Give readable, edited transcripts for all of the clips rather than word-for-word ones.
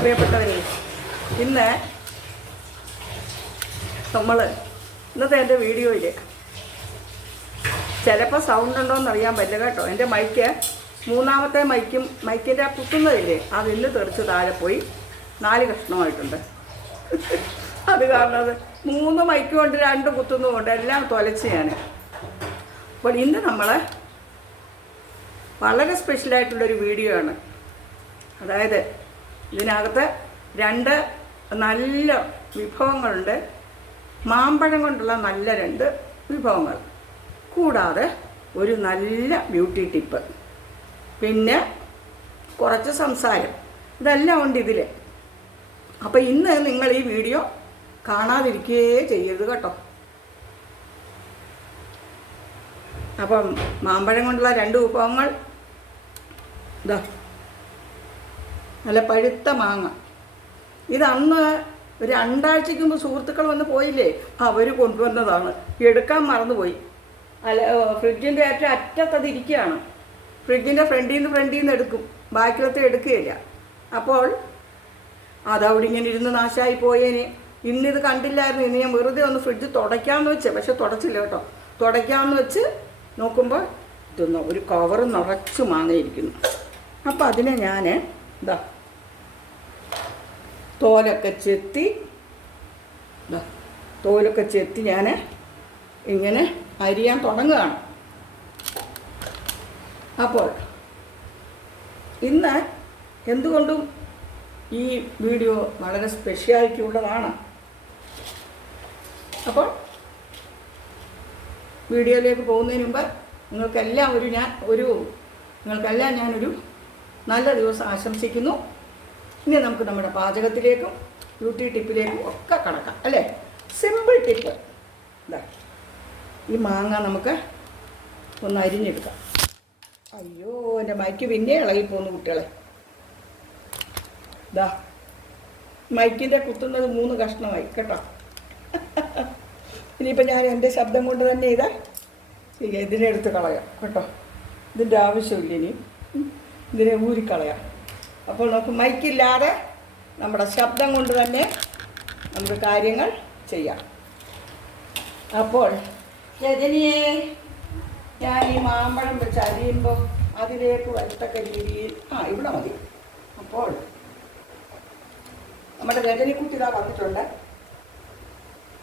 പ്രിയപ്പെട്ടവരെ, ഇന്ന് ഇന്നത്തെ എൻ്റെ വീഡിയോയിൽ ചിലപ്പോൾ സൗണ്ട് ഉണ്ടോയെന്ന് അറിയാൻ പറ്റില്ല കേട്ടോ. എൻ്റെ മൈക്ക് മൂന്നാമത്തെ മൈക്കിൻ്റെ ആ കുത്തുന്നതില്ലേ, അത് ഇന്ന് തെറിച്ച് താഴെ പോയി 4 കഷ്ണമായിട്ടുണ്ട്. അത് കാരണം അത് 3 മൈക്ക് കൊണ്ട് 2 കുത്തുന്നതുകൊണ്ട് എല്ലാം തൊലച്ച് ഞാൻ. അപ്പോൾ ഇന്ന് നമ്മൾ വളരെ സ്പെഷ്യലായിട്ടുള്ളൊരു വീഡിയോ ആണ്. അതായത് ഇതിനകത്ത് 2 നല്ല വിഭവങ്ങളുണ്ട്. മാമ്പഴം കൊണ്ടുള്ള നല്ല 2 വിഭവങ്ങൾ, കൂടാതെ ഒരു നല്ല ബ്യൂട്ടി ടിപ്പ്, പിന്നെ കുറച്ച് സംസാരം, ഇതെല്ലാം ഉണ്ട് ഇതിൽ. അപ്പോൾ ഇന്ന് നിങ്ങൾ ഈ വീഡിയോ കാണാതിരിക്കുകയേ ചെയ്യരുത് കേട്ടോ. അപ്പം മാമ്പഴം കൊണ്ടുള്ള 2 വിഭവങ്ങൾ, ഇതാ നല്ല പഴുത്ത മാങ്ങ. ഇതന്ന് ഒരു 2 ആഴ്ചയ്ക്ക് മുമ്പ് സുഹൃത്തുക്കൾ വന്ന് പോയില്ലേ, അവർ കൊണ്ടുവന്നതാണ്. എടുക്കാൻ മറന്നുപോയി. ഫ്രിഡ്ജിൻ്റെ ഏറ്റവും അറ്റത്തത് ഇരിക്കുകയാണ്. ഫ്രിഡ്ജിൻ്റെ ഫ്രണ്ടിൽ നിന്ന് എടുക്കും, ബാക്കിലത്തെ എടുക്കുകയില്ല. അപ്പോൾ അതവിടെ ഇങ്ങനെ ഇരുന്ന് നാശമായി പോയേന്. ഇന്നിത് കണ്ടില്ലായിരുന്നു. ഇന്ന് ഞാൻ വെറുതെ ഒന്ന് ഫ്രിഡ്ജ് തുടയ്ക്കാമെന്ന് വെച്ചേ, പക്ഷെ തുടച്ചില്ല കേട്ടോ. തുടയ്ക്കാമെന്ന് വെച്ച് നോക്കുമ്പോൾ ഇതൊന്ന് ഒരു കവറ് നിറച്ച് മാങ്ങയിരിക്കുന്നു. അപ്പോൾ അതിനെ ഞാൻ ഇതാ തോലൊക്കെ ചെത്തി ഞാൻ ഇങ്ങനെ അരിയാൻ തുടങ്ങുകയാണ്. അപ്പോൾ ഇന്ന് എന്തുകൊണ്ടും ഈ വീഡിയോ വളരെ സ്പെഷ്യാലിറ്റി ഉള്ളതാണ്. അപ്പോൾ വീഡിയോയിലേക്ക് പോകുന്നതിന് മുമ്പ് നിങ്ങൾക്കെല്ലാം ഞാനൊരു നല്ല ദിവസം ആശംസിക്കുന്നു. ഇനി നമുക്ക് നമ്മുടെ പാചകത്തിലേക്കും ബ്യൂട്ടി ടിപ്പിലേക്കും ഒക്കെ കടക്കാം, അല്ലേ? Simple tip. ഇതാ ഈ മാങ്ങ നമുക്ക് ഒന്ന് അരിഞ്ഞെടുക്കാം. അയ്യോ, എൻ്റെ മൈക്ക് പിന്നെ ഇളകിപ്പോന്നു കുട്ടികളെ. ഇതാ മൈക്കിൻ്റെ കുത്തുന്നത് 3 കഷ്ണമായി കേട്ടോ. ഇനിയിപ്പോൾ ഞാൻ എൻ്റെ ശബ്ദം കൊണ്ട് തന്നെ ഇതിനെടുത്ത് കളയാം കേട്ടോ. ഇതിൻ്റെ ആവശ്യമില്ല, ഇനി ഇതിനെ ഊരിക്കളയാം. അപ്പോൾ നമുക്ക് മൈക്കില്ലാതെ നമ്മുടെ ശബ്ദം കൊണ്ട് തന്നെ നമുക്ക് കാര്യങ്ങൾ ചെയ്യാം. അപ്പോൾ രജനിയെ ഞാൻ ഈ മാമ്പഴം വെച്ച് അരിയുമ്പോൾ അതിലേക്ക് വരത്തക്ക രീതിയിൽ ഇവിടെ മതി. അപ്പോൾ നമ്മുടെ രജനിക്കുട്ടി ഇതാ വന്നിട്ടുണ്ട്.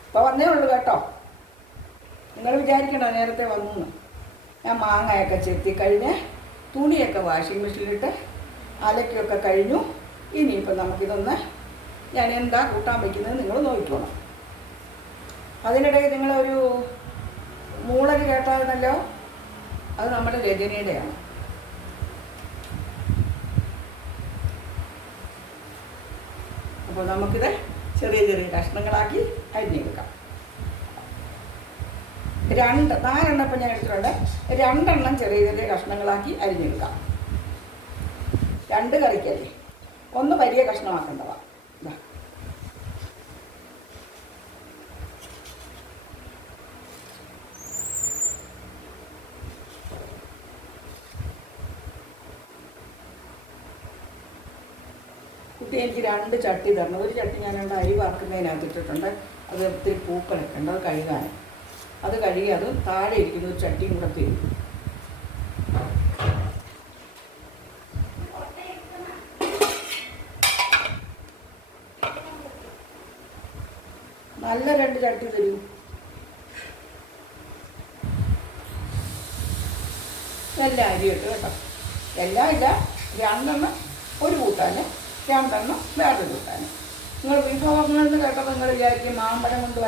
ഇപ്പോൾ വന്നേ ഉള്ളൂ കേട്ടോ. നിങ്ങൾ വിചാരിക്കണോ നേരത്തെ വന്നു. ഞാൻ മാങ്ങയൊക്കെ ചെത്തിക്കഴിഞ്ഞ് തുണിയൊക്കെ വാഷിംഗ് മെഷീനിലിട്ട് അലക്കൊക്കെ കഴിഞ്ഞു. ഇനിയിപ്പോൾ നമുക്കിതൊന്ന് ഞാൻ എന്താ കൂട്ടാൻ വയ്ക്കുന്നത് നിങ്ങൾ നോക്കിക്കോണം. അതിനിടയിൽ നിങ്ങളൊരു മൂളൽ കേട്ടായിരുന്നല്ലോ, അത് നമ്മുടെ രജനിയുടെയാണ്. അപ്പോൾ നമുക്കിത് ചെറിയ ചെറിയ കഷ്ണങ്ങളാക്കി അരിഞ്ഞെടുക്കാം. 4 ഇപ്പം ഞാൻ എടുത്തിട്ടുണ്ട്. 2 ചെറിയ ചെറിയ കഷ്ണങ്ങളാക്കി അരിഞ്ഞെടുക്കാം. 2 കറിക്കല്ലേ, 1 വലിയ കഷ്ണമാക്കേണ്ടതാണ്. കുട്ടി എനിക്ക് 2 ചട്ടി തരണം. ഒരു ചട്ടി ഞാൻ അരി വാർക്കുന്നതിനകത്ത് ഇട്ടിട്ടുണ്ട്. അത് ഒത്തിരി പൂക്കളൊക്കെ ഉണ്ട്, അത് കഴുകാൻ. അത് കഴുകി അത് താഴെ ഇരിക്കുന്ന ഒരു ചട്ടിയും കൂടെ തരും. നല്ല 2 ചട്ടി തരൂ. എല്ലാ അരിയിട്ട് കേട്ടോ. എല്ലാം ഇല്ല, 2 ഒരു കൂട്ടാൻ, 2 വേറൊരു കൂട്ടാൻ. നിങ്ങൾ വിഭവങ്ങളെന്ന് കേട്ടപ്പോൾ നിങ്ങൾ വിചാരിക്കും മാമ്പഴം കൊണ്ട്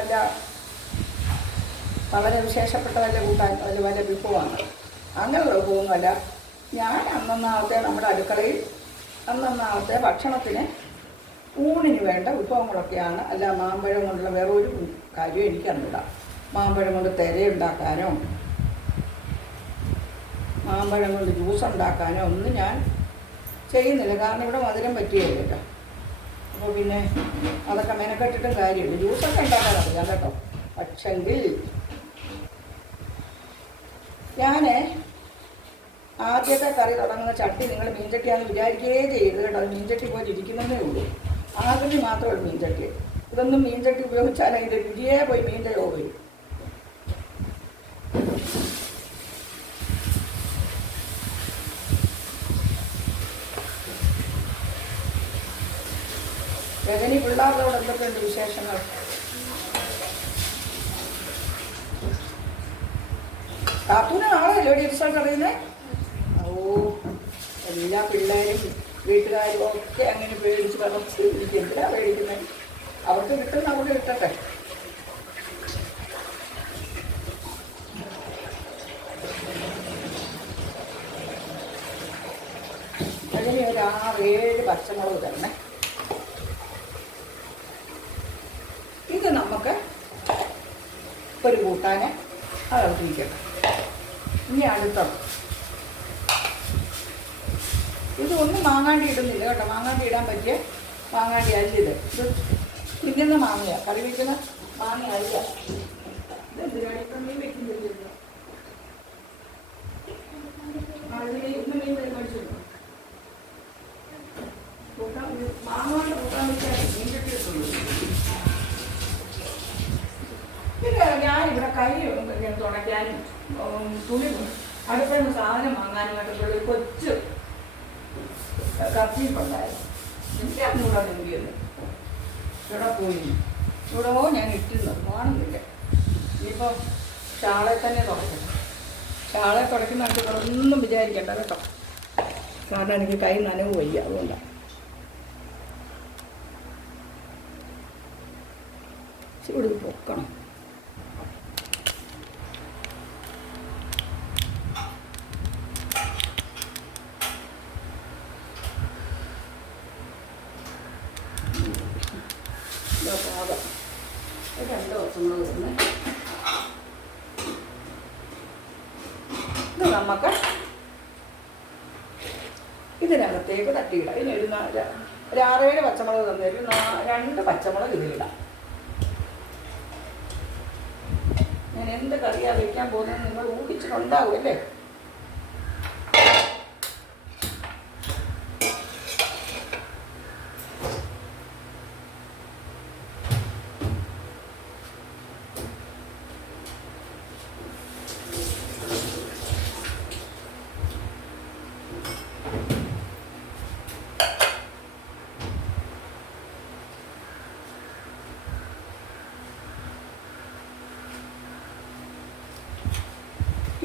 വളരെ വിശേഷപ്പെട്ട കൂട്ടാൻ വല്ല വിഭവമാണ്. അങ്ങനെയുള്ള വിഭവമൊന്നുമല്ല. ഞാൻ അന്നന്നാളത്തെ നമ്മുടെ അടുക്കളയിൽ അന്നന്നാളത്തെ ഭക്ഷണത്തിന് ഊണിന് വേണ്ട വിഭവങ്ങളൊക്കെയാണ്. അല്ല മാമ്പഴം കൊണ്ടുള്ള വേറെ ഒരു കാര്യം എനിക്കറിയില്ല. മാമ്പഴം കൊണ്ട് തിരയുണ്ടാക്കാനോ മാമ്പഴം കൊണ്ട് ജ്യൂസ് ഉണ്ടാക്കാനോ ഒന്നും ഞാൻ ചെയ്യുന്നില്ല. കാരണം ഇവിടെ മധുരം പറ്റുകയില്ലല്ലോ. അപ്പോൾ പിന്നെ അതൊക്കെ മെനക്കെട്ടിട്ടും കാര്യമില്ല. ജ്യൂസൊക്കെ ഉണ്ടാക്കാൻ അറിയാം കേട്ടോ. പക്ഷെങ്കിൽ ഞാൻ ആദ്യത്തെ കറി തുടങ്ങുന്ന ചട്ടി നിങ്ങൾ മീൻചട്ടിയാണെന്ന് വിചാരിക്കുകയേ ചെയ്യരുത് കേട്ടോ. അത് മീൻചട്ടി പോലെ ഇരിക്കുന്നതേ ഉള്ളൂ. ആദ്യം മാത്രമേ ഉള്ളൂ മീൻചട്ടി. ഇതൊന്നും മീൻചട്ടി ഉപയോഗിച്ചാൽ അതിൻ്റെ രുചിയേ പോയി മീൻ്റെ യോഗ വരും. രജനി പിള്ളേരോട് എന്തൊക്കെയുണ്ട് വിശേഷങ്ങൾ? കാത്തൂന് നാളെ അല്ലേ റിസൾട്ട് അറിയുന്നത്? ഓ, എല്ലാ പിള്ളേരും വീട്ടുകാരും ഒക്കെ അങ്ങനെ പേടിച്ച് പറഞ്ഞ് എന്തിനാ പേടിക്കുന്നത്? അവർക്ക് കിട്ടുന്ന അവിടെ കിട്ടട്ടെ. അതിന് ഒരു 6-7 പച്ചമുളക് തരണേ. ഇത് നമുക്ക് ഒരു കൂട്ടാൻ അതവിട്ടിരിക്കട്ടെ. ഇനി അടുത്തത് ഇത് ഒന്നും മാങ്ങാണ്ടി ഇടുന്നില്ല കേട്ടോ. മാങ്ങാണ്ടി ഇടാൻ പറ്റിയ മാങ്ങാണ്ടി അല്ല ഇത്. ഇത് തിന്നുന്ന മാങ്ങയാണ്, കറി വയ്ക്കുന്ന മാങ്ങ അല്ല. ഇതെന്തിനാണ് ഇപ്പം മീൻ വെക്കുന്നില്ല? മീൻ മേടിച്ചിട്ടുണ്ടോ? മാങ്ങ കൂട്ടാൻ വെച്ചാൽ മീൻ കെട്ടിയിട്ടുള്ളൂ. പിന്നെ ഞാനിവിടെ കൈ തുടയ്ക്കാനും തുണി അടുപ്പിൽ നിന്ന് സാധനം വാങ്ങാനുമായിട്ടുള്ള ഒരു കൊച്ചു കത്തിയിട്ടുണ്ടായിരുന്നു. എനിക്ക് അതിനൂടെ എന്തിയത് ഇവിടെ പോയി ഇവിടെ ഞാൻ ഇട്ടിരുന്നത് കാണുന്നില്ല. ഇനിയിപ്പോൾ ഷാളെ തന്നെ തുടയ്ക്കണം. ഷാളെ തുടയ്ക്കുന്നതായിട്ട് ഒന്നും വിചാരിക്കണ്ട കേട്ടോ. കാരണം എനിക്ക് കൈ നനവ് വയ്യ, അതുകൊണ്ടാണ്. ഇവിടെ പൊക്കണം. പാകം 2 പച്ചമുളക് വരുന്നത്. ഇത് നമുക്ക് ഇതിനകത്തേക്ക് തട്ടിയിടാം. ഇതിനൊരു 6-7 പച്ചമുളക് തന്നൊരു 2 പച്ചമുളക് ഇതിലിടാം. ഞാൻ എന്ത് കറിയാണ് വയ്ക്കാൻ പോകുന്നത് നിങ്ങൾ ഊഹിച്ചിട്ടുണ്ടാവും അല്ലേ?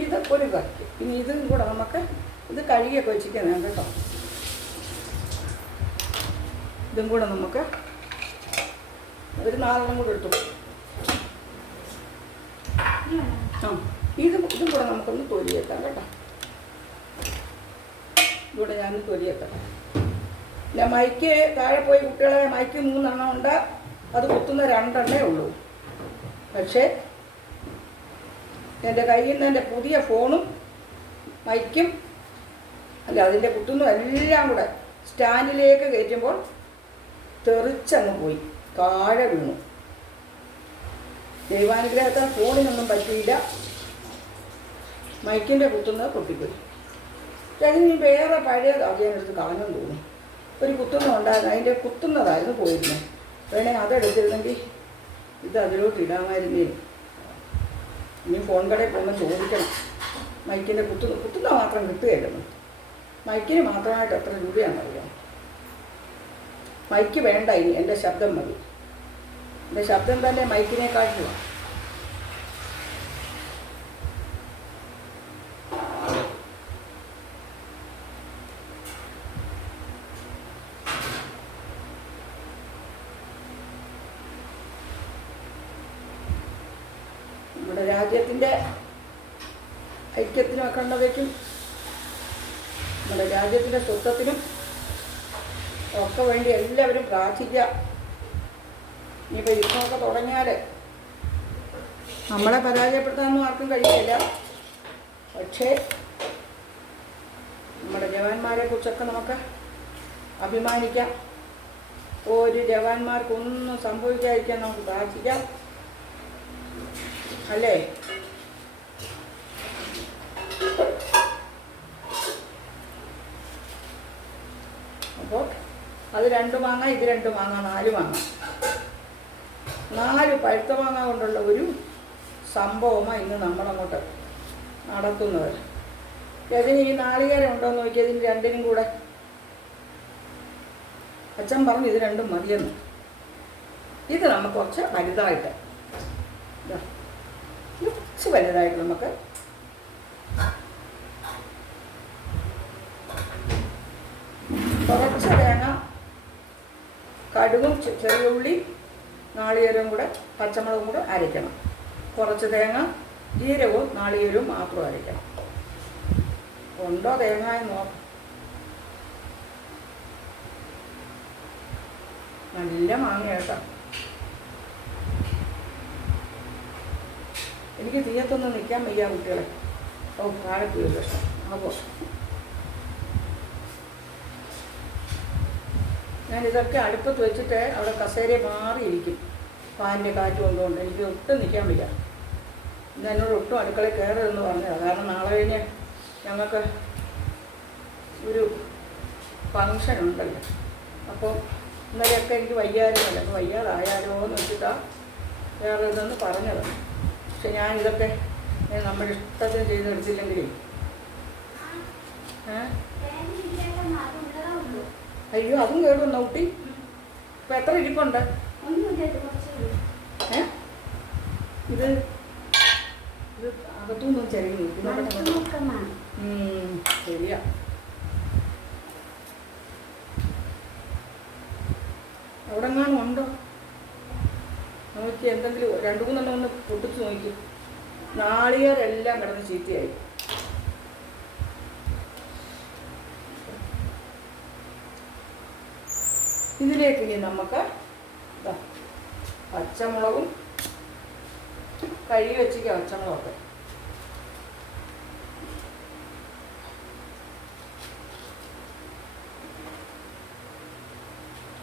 ഇതൊക്കെ ഒരു കറിക്ക്. ഇനി ഇതും കൂടെ നമുക്ക് ഇത് കഴുകിയൊക്കെ വെച്ചിരിക്കുന്നതാണ് കേട്ടോ. ഇതും കൂടെ നമുക്ക് ഒരു 4 കൂടെ എടുത്തു. ഇതും കൂടെ നമുക്കൊന്ന് തൊലിയേക്കാം കേട്ടോ. ഇവിടെ ഞാൻ തൊലിയേക്കാം. പിന്നെ മൈക്ക് താഴെ പോയി കുട്ടികളെ മൈക്ക് 3 എണ്ണം ഉണ്ട്. അത് കുത്തുന്ന 2 എണ്ണേ ഉള്ളൂ. പക്ഷേ എൻ്റെ കയ്യിൽ നിന്ന് എൻ്റെ പുതിയ ഫോണും മൈക്കും അല്ല അതിൻ്റെ കുത്തുന്നും എല്ലാം കൂടെ സ്റ്റാൻഡിലേക്ക് കയറ്റുമ്പോൾ തെറിച്ചങ്ങ് പോയി താഴെ വീണു. ദൈവാനുഗ്രഹത്താൽ ഫോണിനൊന്നും പറ്റിയില്ല. മൈക്കിൻ്റെ കുത്തുന്നത് പൊട്ടിപ്പോയി. അതിന് വേറെ പഴയതാക്കി എടുത്ത് കളഞ്ഞെന്ന് തോന്നി. ഒരു കുത്തുന്നുണ്ടായിരുന്നു, അതിൻ്റെ കുത്തുന്നതായിരുന്നു പോയിരുന്നത്. വേണേൽ അതെടുത്തിരുന്നെങ്കിൽ ഇത് അതിലോട്ട് ഇടാമായിരുന്നേ. ഇനി ഫോൺ കടയിൽ പോകുമ്പോൾ ചോദിക്കണം. മൈക്കിൻ്റെ കുത്തുന്ന മാത്രം കിട്ടുകയല്ലെന്ന്. മൈക്കിന് മാത്രമായിട്ട് എത്ര രൂപയാണെന്നറിയാം. മൈക്ക് വേണ്ട, ഇനി എൻ്റെ ശബ്ദം മതി. എൻ്റെ ശബ്ദം തന്നെ മൈക്കിനെക്കാട്ടിലാണ്. നമ്മുടെ രാജ്യത്തിൻ്റെ ഐക്യത്തിനും അഖണ്ഡതയ്ക്കും നമ്മുടെ രാജ്യത്തിൻ്റെ സ്വത്വത്തിനും ഒക്കെ വേണ്ടി എല്ലാവരും പ്രാർത്ഥിക്കുക. ഇനിയിപ്പോൾ യുദ്ധമൊക്കെ തുടങ്ങിയാൽ നമ്മളെ പരാജയപ്പെടുത്താനൊന്നും ആർക്കും കഴിയില്ല. പക്ഷേ നമ്മുടെ ജവാന്മാരെ കുറിച്ചൊക്കെ നമുക്ക് അഭിമാനിക്കാം. ഒരു ജവാന്മാർക്കൊന്നും സംഭവിക്കാതിരിക്കാൻ നമുക്ക് പ്രാർത്ഥിക്കാം, അല്ലേ? അപ്പോൾ അത് 2 മാങ്ങ, ഇത് 2 മാങ്ങ, 4 മാങ്ങ. 4 പഴുത്ത മാങ്ങ കൊണ്ടുള്ള ഒരു സംഭവമാണ് ഇന്ന് നമ്മളങ്ങോട്ട് നടത്തുന്നത്. അതിന് ഈ നാളികേരം ഉണ്ടോ എന്ന് നോക്കിയാൽ ഇതിന് 2നും കൂടെ അച്ഛൻ പറഞ്ഞു ഇത് 2 മതിയെന്ന്. ഇത് നമുക്ക് കുറച്ച് വലുതായിട്ട്, കുറച്ച് വലുതായിട്ട് നമുക്ക് കുറച്ച് തേങ്ങ, കടുകും ചെറിയ ഉള്ളി, നാളികേരവും കൂടെ പച്ചമുളകും കൂടെ അരയ്ക്കണം. കുറച്ച് തേങ്ങ, ജീരകവും നാളികേരവും മാത്രം അരയ്ക്കണം. ഉണ്ടോ തേങ്ങ എന്ന് നോക്കാം. നല്ല മാങ്ങ കേട്ടോ. എനിക്ക് തീയത്തൊന്നും നിൽക്കാൻ വയ്യ കുട്ടികളെ. ഓ കാലത്ത് പ്രശ്നം. അപ്പോൾ ഞാനിതൊക്കെ അടുപ്പത്ത് വെച്ചിട്ട് അവിടെ കസേരയെ മാറിയിരിക്കും. ഫാനിൻ്റെ കാറ്റ് കൊണ്ടുകൊണ്ട് എനിക്ക് ഒട്ടും നിൽക്കാൻ വയ്യ. ഇന്ന് എന്നോട് ഒട്ടും അടുക്കളയിൽ കയറരുതെന്ന് പറഞ്ഞതാണ്. കാരണം നാളെ കഴിഞ്ഞ് ഞങ്ങൾക്ക് ഒരു ഫങ്ഷൻ ഉണ്ടല്ലോ. അപ്പോൾ ഇന്നലെയൊക്കെ എനിക്ക് വയ്യായിരുന്നല്ലോ. അപ്പോൾ വയ്യാതായാലോ എന്ന് വെച്ചിട്ടാണ് കയറരുതെന്ന് പറഞ്ഞത്. പക്ഷെ ഞാനിതൊക്കെ നമ്മുടെ ഇഷ്ടത്തിന് ചെയ്തെടുത്തില്ലെങ്കിലേ അയ്യോ അതും കേടുണ്ടോ കുട്ടി? ഇപ്പം എത്ര ഇരിപ്പുണ്ട്? ഇത് ഇത് അകത്തുനിന്നും ചെറിയ ശരിയാ. അവിടെ എങ്ങാനും ഉണ്ടോ നോക്കി? എന്തെങ്കിലും 2-3 ഒന്ന് പൊട്ടിച്ച് നോക്കി. നാളികേരെല്ലാം കിടന്ന് ചീത്തയായി. ഇതിലേക്ക് ഇനി നമുക്ക് പച്ചമുളകും കഴുകി വെച്ചിരിക്കുക. പച്ചമുളകൊക്കെ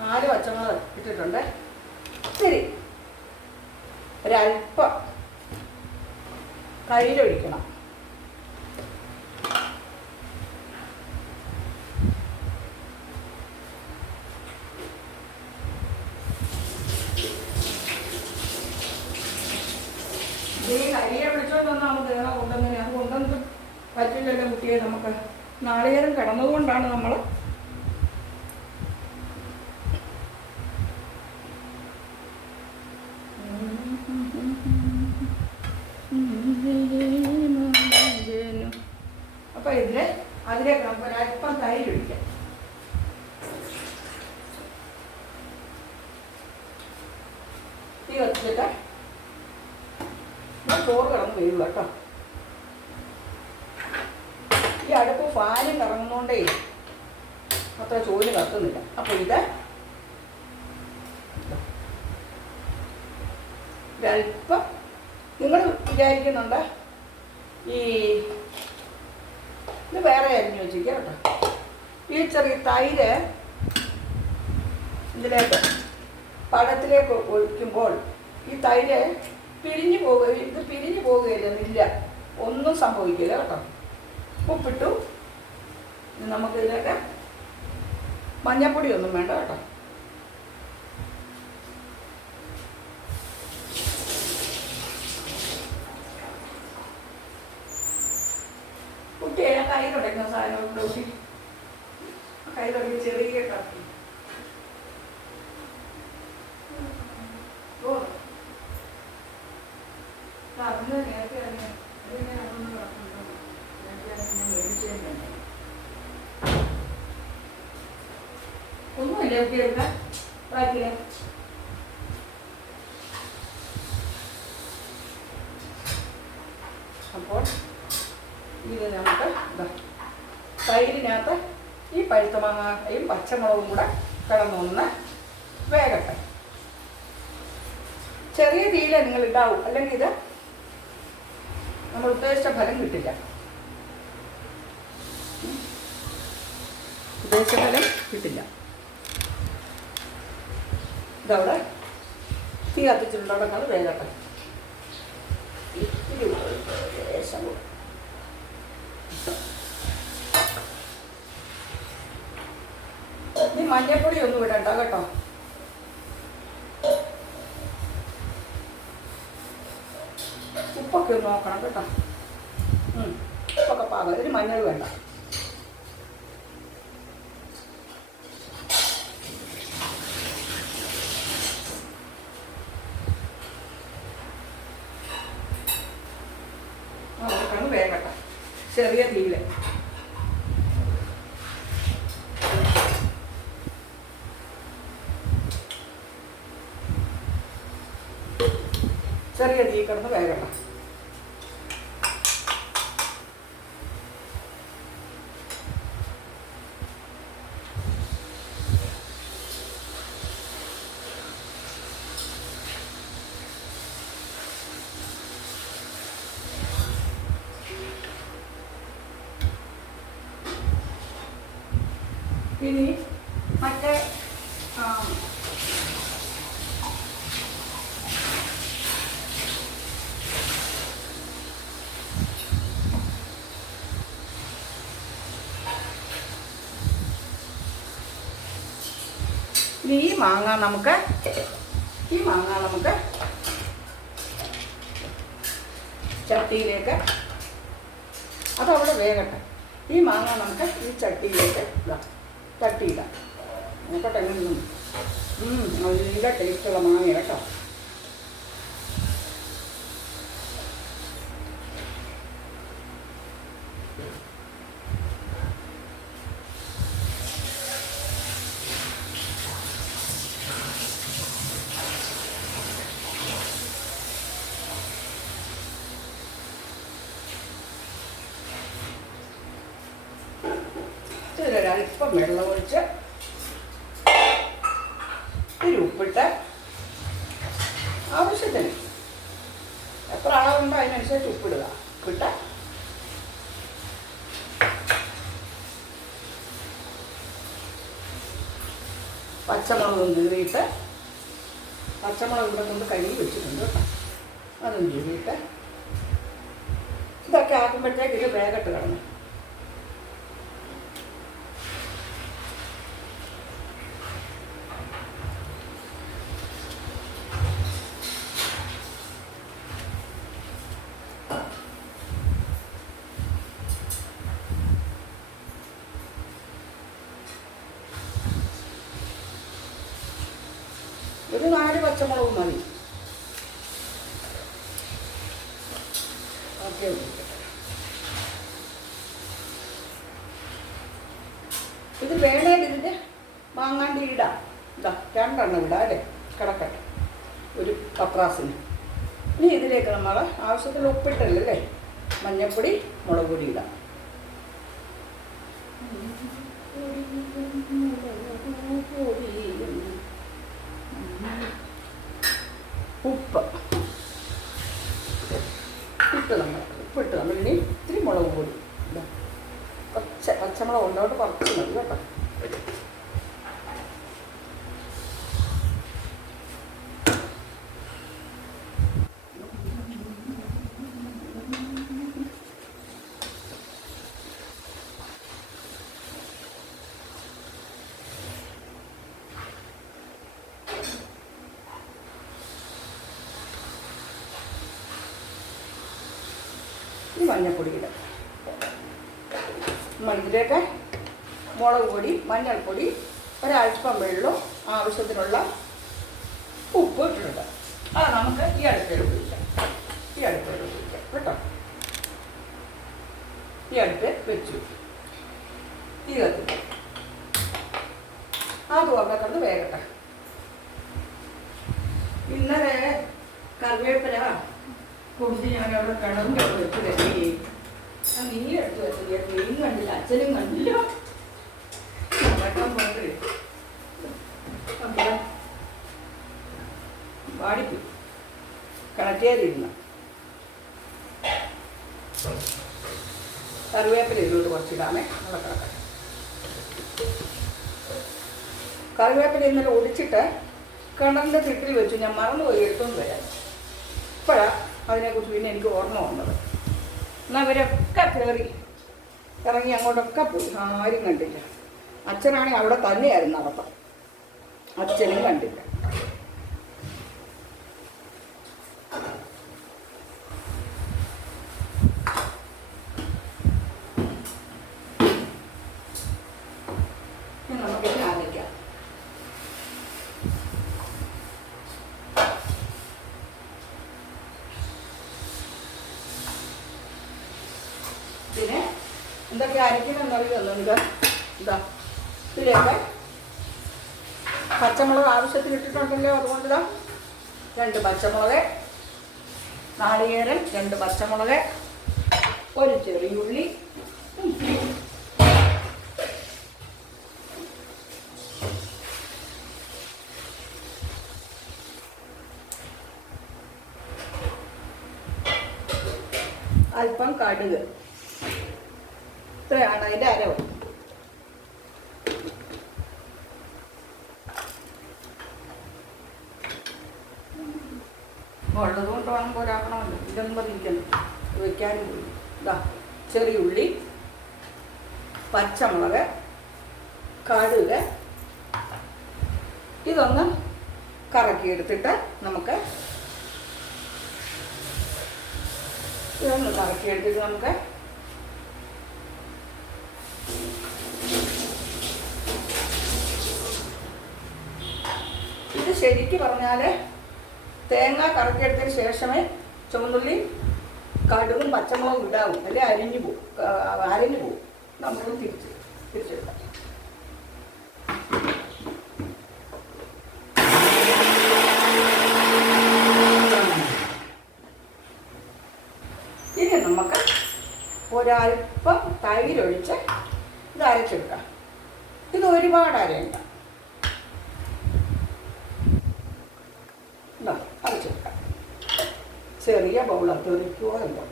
നാല് പച്ചമുളക് ഇട്ടിട്ടുണ്ട്. ശരി, ഒരല്പം തൈരൊഴിക്കണം. ഈ കരിയെ പിടിച്ചോണ്ട് വന്നാണ് തേങ്ങ കൊണ്ടുവന്നതിന്. അത് കൊണ്ടുവന്നിട്ട് പറ്റില്ലല്ലോ കുട്ടിയെ. നമുക്ക് നാളികേരം കിടന്നതുകൊണ്ടാണ് നമ്മൾ അപ്പം അതിലേക്ക് നമുക്ക് ഒരല്പം തൈര് ഒഴിക്കാം. തീ വച്ചിട്ട് ചോറ് കിടന്ന് വീഴുക കേട്ടോ. ഈ അടുപ്പ് ഫാനും കറങ്ങുന്നോണ്ടേ അത്ര ചോറ് കത്തുന്നില്ല. അപ്പോൾ ഇത് ഒരല്പം നിങ്ങൾ വിചാരിക്കുന്നുണ്ട് ഈ ഇത് വേറെ അരിഞ്ഞ് വെച്ചിരിക്കുക കേട്ടോ. ഈ ചെറിയ തൈര് ഇതിലേക്ക് പഴത്തിലേക്ക് ഒഴിക്കുമ്പോൾ ഈ തൈര് പിരിഞ്ഞു പോവുകയില്ല. ഒന്നും സംഭവിക്കില്ല കേട്ടോ. ഉപ്പിട്ടു. നമുക്ക് ഇതിലേക്ക് മഞ്ഞപ്പൊടി ഒന്നും വേണ്ട കേട്ടോ. കുട്ടിയെ കൈ തുടയ്ക്കുന്ന സാധനം കൂട്ടി കൈ തുടങ്ങി ചെറിയ കത്തി അതിന് നേരത്തെ തന്നെ അതിനെ അതൊന്നും നടക്കുന്നുണ്ടോ മേടിച്ചതന്നെ ഒന്നുമില്ല കുട്ടികൾക്ക് ബാക്കില്. അപ്പോൾ ഇത് നമുക്ക് തൈരിനകത്ത് ഈ പഴുത്ത മാങ്ങയും പച്ചമുളകും കൂടെ കിടന്നൊന്ന് വേകട്ടെ. ചെറിയ തീയില നിങ്ങൾ ഇടാവും, അല്ലെങ്കിൽ ഇത് നമ്മൾ ഉദ്ദേശിച്ച ഫലം കിട്ടില്ല. ഇതവിടെ തീ കത്തിച്ചിട്ടുണ്ടോ? അത് വേഗട്ടെ. ലേശം കൂടെ ഇനി മഞ്ഞൾപ്പൊടി ഒന്നും ഇടണ്ട കേട്ടോ. ഉപ്പൊക്കെ ഒന്ന് നോക്കണം കേട്ടോ. ഉപ്പൊക്കെ പാകം. ഇതിന് മഞ്ഞൾ വേണ്ട. നമുക്കൊന്ന് വേഗട്ടെ ചെറിയ തീയിൽ. ചെറിയ തീ കിടന്ന് വേഗണം. ഇനി മറ്റേ ഈ മാങ്ങ നമുക്ക് ചട്ടിയിലേക്ക്, അതവിടെ വേകട്ടെ. ഈ മാങ്ങ നമുക്ക് ഈ ചട്ടിയിലേക്ക് തട്ടിയിടാം. നോക്കട്ടെ എങ്ങനെയൊന്നും. നല്ല ടേസ്റ്റുള്ള മാങ്ങ കേട്ടോ. ഒരല്പം വെള്ളം ഒഴിച്ച് ഒരു ഉപ്പിട്ട് ആവശ്യത്തിന് എത്ര അളവുണ്ടോ അതിനനുസരിച്ച് ഉപ്പിടുക. ഉപ്പിട്ട് പച്ചമുളകും കീറിയിട്ട്, പച്ചമുളക് ഇവിടെ കൊണ്ട് കഴുകി വെച്ചിട്ടുണ്ട് കേട്ടോ, അതും കീറിയിട്ട് ഇതൊക്കെ ആക്കുമ്പോഴത്തേക്ക് ഇത് വേഗട്ട് കിടന്നു. ഒരു 4 പച്ചമുളക് മതി. ഓക്കെ. ഇത് വേണേൽ ഇതിൻ്റെ മാങ്ങാണ്ടി ഇടാം. ഇതാ 2 എണ്ണം ഇടാം അല്ലേ, കിടക്കട്ടെ ഒരു പത്രാസിന്. ഇനി ഇതിലേക്ക് നമ്മൾ ആവശ്യത്തിൽ ഉപ്പിട്ടല്ലേ, മഞ്ഞൾപ്പൊടി, മുളക് പൊടി ഇടാം. ഉപ്പ് ഉപ്പിട്ട് നമ്മൾ ഇനി ഇത്തിരി മുളക് പൊടി, കുറച്ച് പച്ചമുളക് കൊണ്ടോട്ട് കുറച്ച് മതി കേട്ടോ. മഞ്ഞൾപ്പൊടി ഇടാം. ഇതിലേക്ക് മുളക് പൊടി, മഞ്ഞൾപ്പൊടി, ഒരൽപ്പം വെള്ളം, ആവശ്യത്തിനുള്ള ഉപ്പ് ഇട്ടിട്ടുണ്ട്. അത് നമുക്ക് ഈ അടുപ്പിൽ ഉപയോഗിക്കാം. കേട്ടോ. ഈ അടുപ്പ് വെച്ചു തീ കത്തിക്കും. ആ തുറന്നൊക്കെ വേഗട്ടെ. ഇന്നലെ കറിവേപ്പില കൊടുത്ത് ഞാനവിടെ കിണറിൻ്റെ വെച്ച് കരുതി. നീ എടുത്ത് വെച്ചില്ല, നീയും കണ്ടില്ല, അച്ഛനും കണ്ടില്ല. വെക്കാൻ പോയിട്ട് പാടിപ്പോയി കിണറ്റിയാതിരുന്ന. കറിവേപ്പില ഇതിലോട്ട് കുറച്ചിടാമേ. നല്ല കിടക്കാം. കറിവേപ്പില ഇന്നലെ ഒടിച്ചിട്ട് കിണറിൻ്റെ തിട്ടിൽ വെച്ചു. ഞാൻ മറന്നുപോയി എടുത്തുകൊണ്ട് വരാം. ഇപ്പോഴാണ് അതിനെക്കുറിച്ച് പിന്നെ എനിക്ക് ഓർമ്മ വന്നത്. എന്നാൽ അവരൊക്കെ കയറി ഇറങ്ങി അങ്ങോട്ടൊക്കെ പോയി, ആരും കണ്ടില്ല. അച്ഛനാണെങ്കിൽ അവിടെ തന്നെയായിരുന്നു നടത്തം. അച്ഛനും കണ്ടില്ല. നമുക്കിത് അരയ്ക്കാം. പിന്നെ എന്തൊക്കെ അരയ്ക്കണമെന്നറിയുമല്ലോ നിങ്ങൾക്ക്. ഇതാ ഇതിലേക്ക് പച്ചമുളക് ആവശ്യത്തിന് ഇട്ടിട്ടുണ്ടല്ലോ. അതുകൊണ്ട് 2 പച്ചമുളക്, നാളികേരം 2 പച്ചമുളക്, ഒരു ചെറിയുള്ളി, അല്പം കടുക്. ഇത്രയാണ് അതിൻ്റെ അരവ്. ഉള്ളതുകൊണ്ട് വേണം പോരാക്കണമല്ലോ. ഇതൊന്നും പറഞ്ഞിരിക്കുന്നു വയ്ക്കാനും പോയി. ഇതാ ചെറിയുള്ളി, പച്ചമുളക്, കടുക്. ഇതൊന്ന് കറക്കിയെടുത്തിട്ട് നമുക്ക് ഇത് ശരിക്ക് പറഞ്ഞാൽ തേങ്ങ കറക്കിയെടുത്തതിന് ശേഷമേ ചുവന്നുള്ളി, കടുകും പച്ചമുളകും ഇടാവും. അല്ലെ അരിഞ്ഞു പോവും. നമുക്ക് തിരിച്ചെടുക്കാം. ഇനി നമുക്ക് ഒരല്പം തൈരൊഴിച്ച് ഇത് അരച്ചെടുക്കാം. ഇത് ഒരുപാട് അരയണ്ട. അരച്ചെടുക്കാം. ചെറിയ ബൗളാണ്. തെറിക്കുമോ എന്തോ.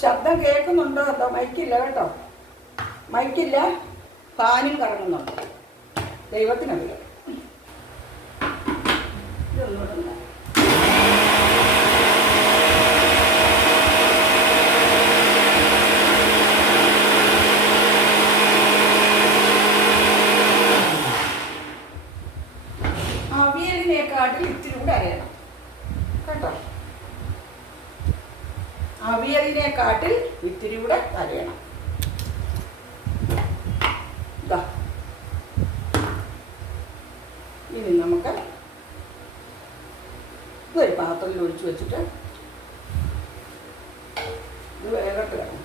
ശബ്ദം കേൾക്കുന്നുണ്ടോ എന്തോ. മൈക്കില്ല കേട്ടോ, മൈക്കില്ല. ഫാനും കറങ്ങുന്നുണ്ട്. ദൈവത്തിനറിയാം. ഇതൊന്നുകൂടെ ഇത്തിരി കൂടെ അരയണം കേട്ടോ. അവിയലിനെക്കാട്ടിൽ ഇത്തിരി കൂടെ അരയണം. ഇതാ ഇനി നമുക്ക് ഇതൊരു പാത്രത്തിൽ ഒഴിച്ചു വെച്ചിട്ട് ഇത് വേഗത്ത് വേണം.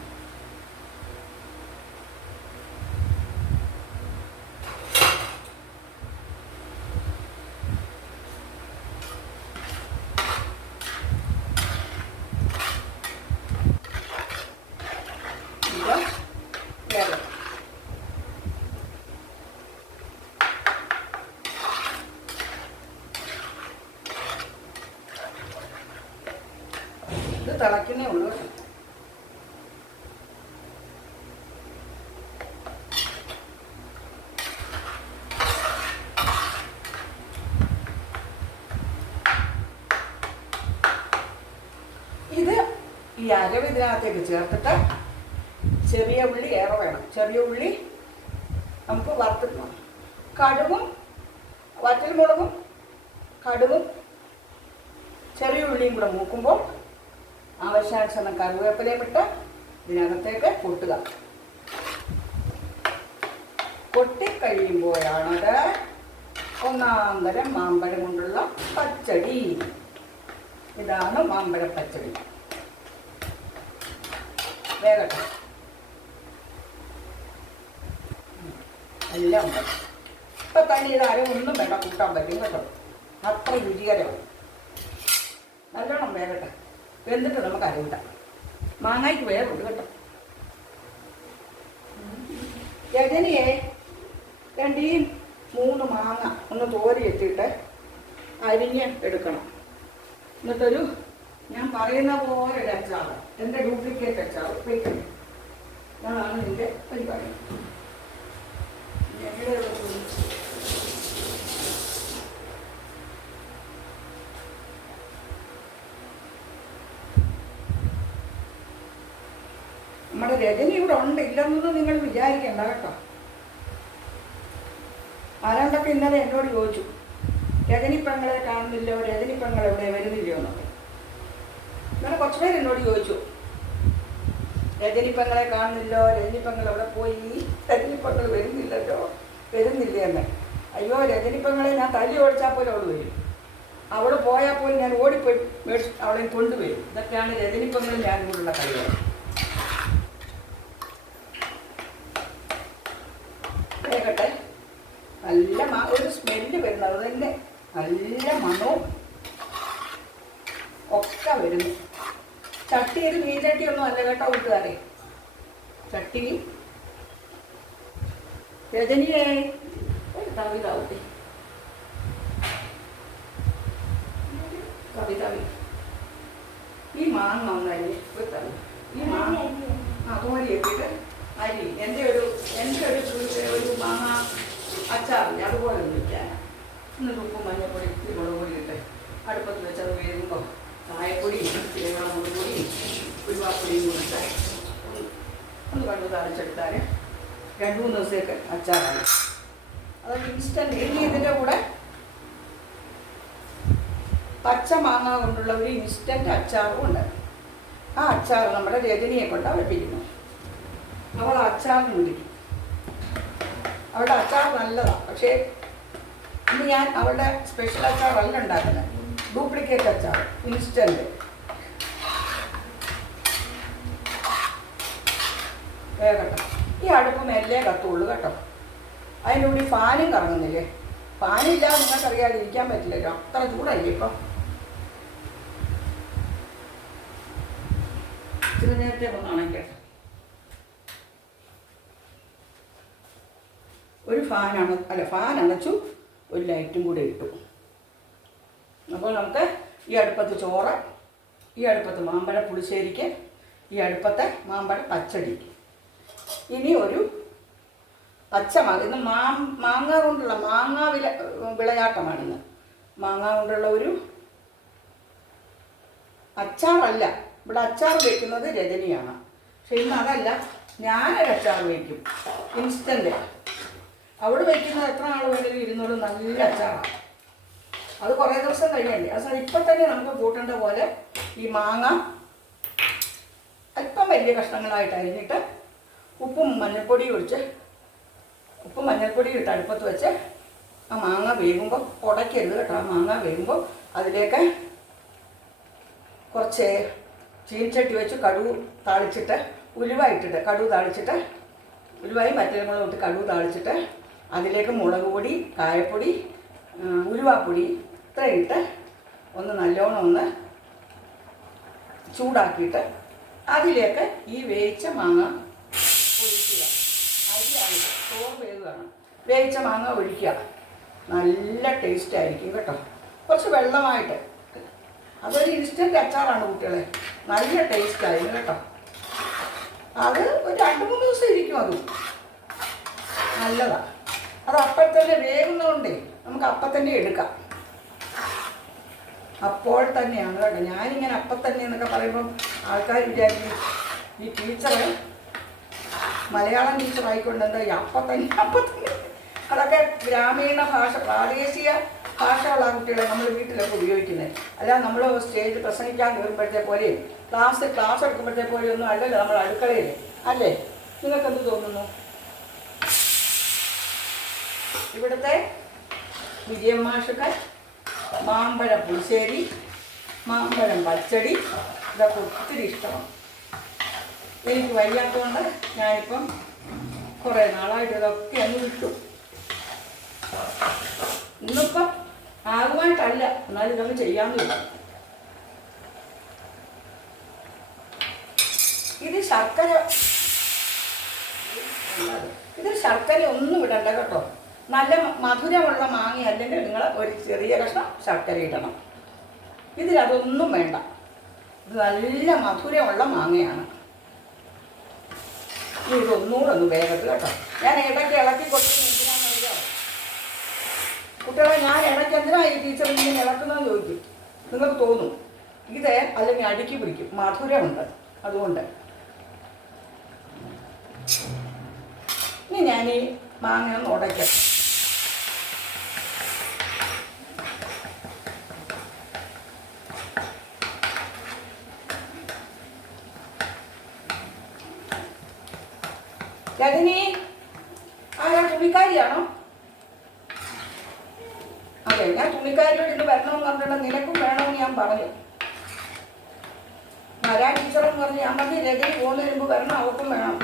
ഇത് തിളയ്ക്കുന്നേ ഉള്ളൂ. ഇത് ഈ അരവ് ഇതിനകത്തേക്ക് ചേർത്തിട്ട് ചെറിയ ഉള്ളി ഏറെ വേണം. ചെറിയ ഉള്ളി നമുക്ക് വറുത്തിടണം. കടുകും വറ്റൽമുളകും കടുകും ചെറിയ ഉള്ളിയും കൂടെ മൂക്കുമ്പോൾ ആവശ്യാനുസരണം കറിവേപ്പിലയും ഇട്ട് ഇതിനകത്തേക്ക് കൊട്ടുക. കൊട്ടിക്കഴിയുമ്പോഴാണത് ഒന്നാം തരം മാമ്പഴം കൊണ്ടുള്ള പച്ചടി. ഇതാണ് മാമ്പഴ പച്ചടി. വേഗട്ടെ. എല്ലാം ഉണ്ട്. ഇപ്പം തന്നെ ഇത് അരവൊന്നും വേണ്ട, കൂട്ടാൻ പറ്റും കേട്ടോ. അത്ര രുചികരമാണ്. നല്ലോണം വേഗട്ടെ. വെന്തിട്ട് നമുക്ക് അരവിടാം. മാങ്ങയ്ക്ക് വേറുണ്ട് കേട്ടോ. രജനിയെ 2-3 മാങ്ങ ഒന്ന് തോരി വെച്ചിട്ട് അരിഞ്ഞ് എടുക്കണം. എന്നിട്ടൊരു ഞാൻ പറയുന്ന പോലെ ഒരു അച്ചാറ്, എൻ്റെ ഡ്യൂപ്ലിക്കേറ്റ് അച്ചാർ വയ്ക്കണം. അതാണ് ഇതിൻ്റെ പരിപാടി. നമ്മുടെ രജനി ഇവിടെ ഉണ്ട്, ഇല്ലെന്നൊന്നും നിങ്ങൾ വിചാരിക്കണ്ട കേട്ടോ. ആരാണ്ടൊക്കെ ഇന്നലെ എന്നോട് ചോദിച്ചു, രജനിപ്പെങ്ങളെ കാണുന്നില്ലോ, രജനിപ്പെങ്ങൾ എവിടെ വരുന്നില്ലയോ എന്നൊക്കെ. ഇന്നലെ കുറച്ച് പേര് എന്നോട് ചോദിച്ചു, രജനിപ്പെങ്ങളെ കാണുന്നില്ലോ, രജനിപ്പെങ്ങൾ എവിടെ പോയി, രജനിപ്പെങ്ങൾ വരുന്നില്ലല്ലോ, വരുന്നില്ല എന്ന്. അയ്യോ, രജനിപ്പെങ്ങളെ ഞാൻ തല്ലി ഓടിച്ചാൽ പോലും അവൾ വരും. അവൾ പോയാൽ പോലും ഞാൻ ഓടിപ്പോയി മേടിച്ച് അവളെ കൊണ്ടുവരും. ഇതൊക്കെയാണ് രജനിപ്പെങ്ങളും ഞാനും കൂടെയുള്ള കളികൾ. കേൾക്കട്ടെ, നല്ല ഒരു സ്മെല്ല് വരുന്നത്, അത് തന്നെ നല്ല മണവും ഒക്കെ വരുന്നു. ചട്ടി ഒരു മീൻചട്ടിയൊന്നും അല്ല കേട്ടോ കൂട്ടുകാരെ. ചട്ടി രജനിയെ കവിതാവട്ടെ, കവിതാവി ഈ മാങ്ങ ഒന്നരി വിത്തല്ല. ഈ മാങ്ങ തോരി എത്തിയിട്ട് അരി എൻ്റെ ഒരു മാങ്ങ അച്ചാറില്ല, അതുപോലെ ഒന്ന് വയ്ക്കാനാണ്. എന്നിട്ട് ഉപ്പും മഞ്ഞപ്പൊടി ഇത്തിരി മുളക് പൊടി ഇട്ട് അടുപ്പത്ത് വെച്ചത് വേകുമ്പോൾ കായപ്പൊടിയും മുളക് പൊടിയും ഉരുവാപ്പൊടിയും കൊടുത്ത് ഒന്ന് കണ്ടു തളിച്ചെടുത്താൽ 2-3 ദിവസത്തേക്ക് അച്ചാറാണ്. അതൊക്കെ ഇൻസ്റ്റൻറ്റ്. ഇനി ഇതിൻ്റെ കൂടെ പച്ച മാങ്ങ കൊണ്ടുള്ള ഒരു ഇൻസ്റ്റൻറ്റ് അച്ചാറും ഉണ്ട്. ആ അച്ചാർ നമ്മുടെ രജനിയെ കൊണ്ട് അവളിപ്പിക്കുന്നു. അവൾ അച്ചാറിന് വിളിക്കും. അവളുടെ അച്ചാർ നല്ലതാണ്. പക്ഷേ ഇന്ന് ഞാൻ അവളുടെ സ്പെഷ്യൽ അച്ചാറല്ല ഉണ്ടാക്കുന്നത്, ഡ്യൂപ്ലിക്കേറ്റ് അച്ചാർ, ഇൻസ്റ്റൻറ്റ്. വേഗട്ടോ, ഈ അടുപ്പ് മെല്ലെ കത്തുള്ളൂ കേട്ടോ. അതിൻ്റെ കൂടി ഫാനും കറങ്ങുന്നില്ലേ. ഫാനില്ലാതെ നിങ്ങൾക്കറിയാതെ ഇരിക്കാൻ പറ്റില്ലല്ലോ, അത്ര ചൂടല്ലേ ഇപ്പം. ഇത്തിരി നേരത്തെ ഒന്നാണ് കേട്ടോ. ഒരു ഫാൻ അണച്ചു, ഒരു ലൈറ്റും കൂടെ ഇട്ടു. അപ്പോൾ നമുക്ക് ഈ അടുപ്പത്ത് ചോറ്, ഈ അടുപ്പത്ത് മാമ്പഴ പുളിശ്ശേരിക്ക്, ഈ അടുപ്പത്തെ മാമ്പഴ പച്ചടി. ഇനി ഒരു പച്ചമാങ്ങ. ഇന്ന് മാങ്ങ കൊണ്ടുള്ള വിളയാട്ടമാണിന്ന്. മാങ്ങ കൊണ്ടുള്ള ഒരു അച്ചാറല്ല. ഇവിടെ അച്ചാർ വയ്ക്കുന്നത് രജനിയാണ്. പക്ഷെ ഇന്ന് അതല്ല, ഞാനൊരു അച്ചാർ വയ്ക്കും, ഇൻസ്റ്റൻ്റ്. അവിടെ വയ്ക്കുന്നത് എത്ര നാൾ വേണമെങ്കിലും ഇരുന്നോളും, നല്ല അച്ചാറാണ്. അത് കുറേ ദിവസം കഴിയണ്ടേ. അത് ഇപ്പം തന്നെ നമുക്ക് കൂട്ടേണ്ട പോലെ ഈ മാങ്ങ അല്പം വലിയ കഷ്ണങ്ങളായിട്ട് അരിഞ്ഞിട്ട് ഉപ്പും മഞ്ഞൾപ്പൊടിയും ഇട്ട് അടുപ്പത്ത് വെച്ച് ആ മാങ്ങ വേകുമ്പോൾ ഉടയ്ക്കരുത് കേട്ടോ. ആ മാങ്ങ വേകുമ്പോൾ അതിലേക്ക് കുറച്ച് ചീനച്ചട്ടി വെച്ച് കടുക് താളിച്ചിട്ട് ഉലുവായും വറ്റൽമുളകും ഇട്ട് കടുക് താളിച്ചിട്ട് അതിലേക്ക് മുളക് പൊടി, കായപ്പൊടി, ഉലുവാപ്പൊടി ഇത്രയും ഇട്ട് ഒന്ന് നല്ലോണം ഒന്ന് ചൂടാക്കിയിട്ട് അതിലേക്ക് ഈ വേവിച്ച മാങ്ങ ഒഴിക്കുക. അരിയാണ്, ചോറ് വേവുകയാണ്. വേവിച്ച മാങ്ങ ഒഴിക്കുക. നല്ല ടേസ്റ്റ് ആയിരിക്കും കേട്ടോ. കുറച്ച് വെള്ളമായിട്ട്. അതൊരു ഇൻസ്റ്റൻറ്റ് അച്ചാറാണ് കുട്ടികളെ. നല്ല ടേസ്റ്റായിരുന്നു കേട്ടോ. അത് ഒരു 2-3 ദിവസം ഇരിക്കും. അതും നല്ലതാണ്. അത് അപ്പം തന്നെ വേകുന്നതുകൊണ്ടേ നമുക്ക് അപ്പം തന്നെ എടുക്കാം. അപ്പോൾ തന്നെയാണ് കേട്ടോ. ഞാനിങ്ങനെ അപ്പം തന്നെ എന്നൊക്കെ പറയുമ്പം ആൾക്കാർ വിചാരിക്കും ഈ ടീച്ചറ് മലയാളം ടീച്ചറായിക്കൊണ്ട് എന്താ അപ്പം തന്നെ. അതൊക്കെ ഗ്രാമീണ ഭാഷ, പ്രാദേശിക ഭാഷകളാണ് കുട്ടികളെ നമ്മൾ വീട്ടിലൊക്കെ ഉപയോഗിക്കുന്നത്. അല്ലാതെ നമ്മൾ സ്റ്റേജ് പ്രസംഗിക്കാൻ കയറുമ്പോഴത്തെ പോലെയും ക്ലാസ് എടുക്കുമ്പോഴത്തെ പോലെയും ഒന്നും അല്ലല്ലോ നമ്മൾ അടുക്കളയിൽ, അല്ലേ? നിങ്ങൾക്കെന്ത് തോന്നുന്നു? ഇവിടുത്തെ വിജയം മാഷൊക്കെ മാമ്പഴം പുളിശ്ശേരി, മാമ്പഴം പച്ചടി ഇതൊക്കെ ഒത്തിരി ഇഷ്ടമാണ്. എനിക്ക് വയ്യാത്തതുകൊണ്ട് ഞാനിപ്പം കുറേ നാളായിട്ട് ഇതൊക്കെ അങ്ങ് വിട്ടു. ഇന്നിപ്പം ആകുമായിട്ടല്ല, എന്നാലും ഇതൊക്കെ ചെയ്യാമെന്നില്ല. ഇത് ശർക്കര ഒന്നും ഇടണ്ട കേട്ടോ. നല്ല മധുരമുള്ള മാങ്ങ അല്ലെങ്കിൽ നിങ്ങൾ ഒരു ചെറിയ കഷ്ണം ശർക്കര ഇടണം. ഇതിലതൊന്നും വേണ്ട. ഇത് നല്ല മധുരമുള്ള മാങ്ങയാണ്. ഇതൊന്നുകൂടെ ഒന്ന് വേഗത്തിൽ കേട്ടോ. ഞാൻ ഇടയ്ക്ക് ഇളക്കി കൊടുക്കുന്ന എന്തിനാണെന്നറിയാമോ കുട്ടികളെ? ഞാൻ ഇടയ്ക്ക് എന്തിനാണ് ഈ ടീച്ചർ ഇങ്ങനെ ഇളക്കുന്നതെന്ന് ചോദിക്കും. നിങ്ങൾക്ക് തോന്നും ഇത് അല്ലെങ്കിൽ അടുക്കി പിടിക്കും, മധുരമുണ്ട് അതുകൊണ്ട്. ഇനി ഞാൻ ഈ മാങ്ങ ഒന്ന് ഉടയ്ക്കാം. ആരാ, തുണിക്കാരിയാണോ? അതെ, ഞാൻ തുണിക്കാരിയോട് ഇന്ന് വരണമെന്ന് പറഞ്ഞിട്ട് നിനക്കും വേണമെന്ന് ഞാൻ പറഞ്ഞു. മരാ ടീച്ചറെന്ന് പറഞ്ഞ് ഞാൻ പറഞ്ഞ് രജനി പോകുന്നതിന് മുമ്പ് വരണം, അവൾക്കും വേണം.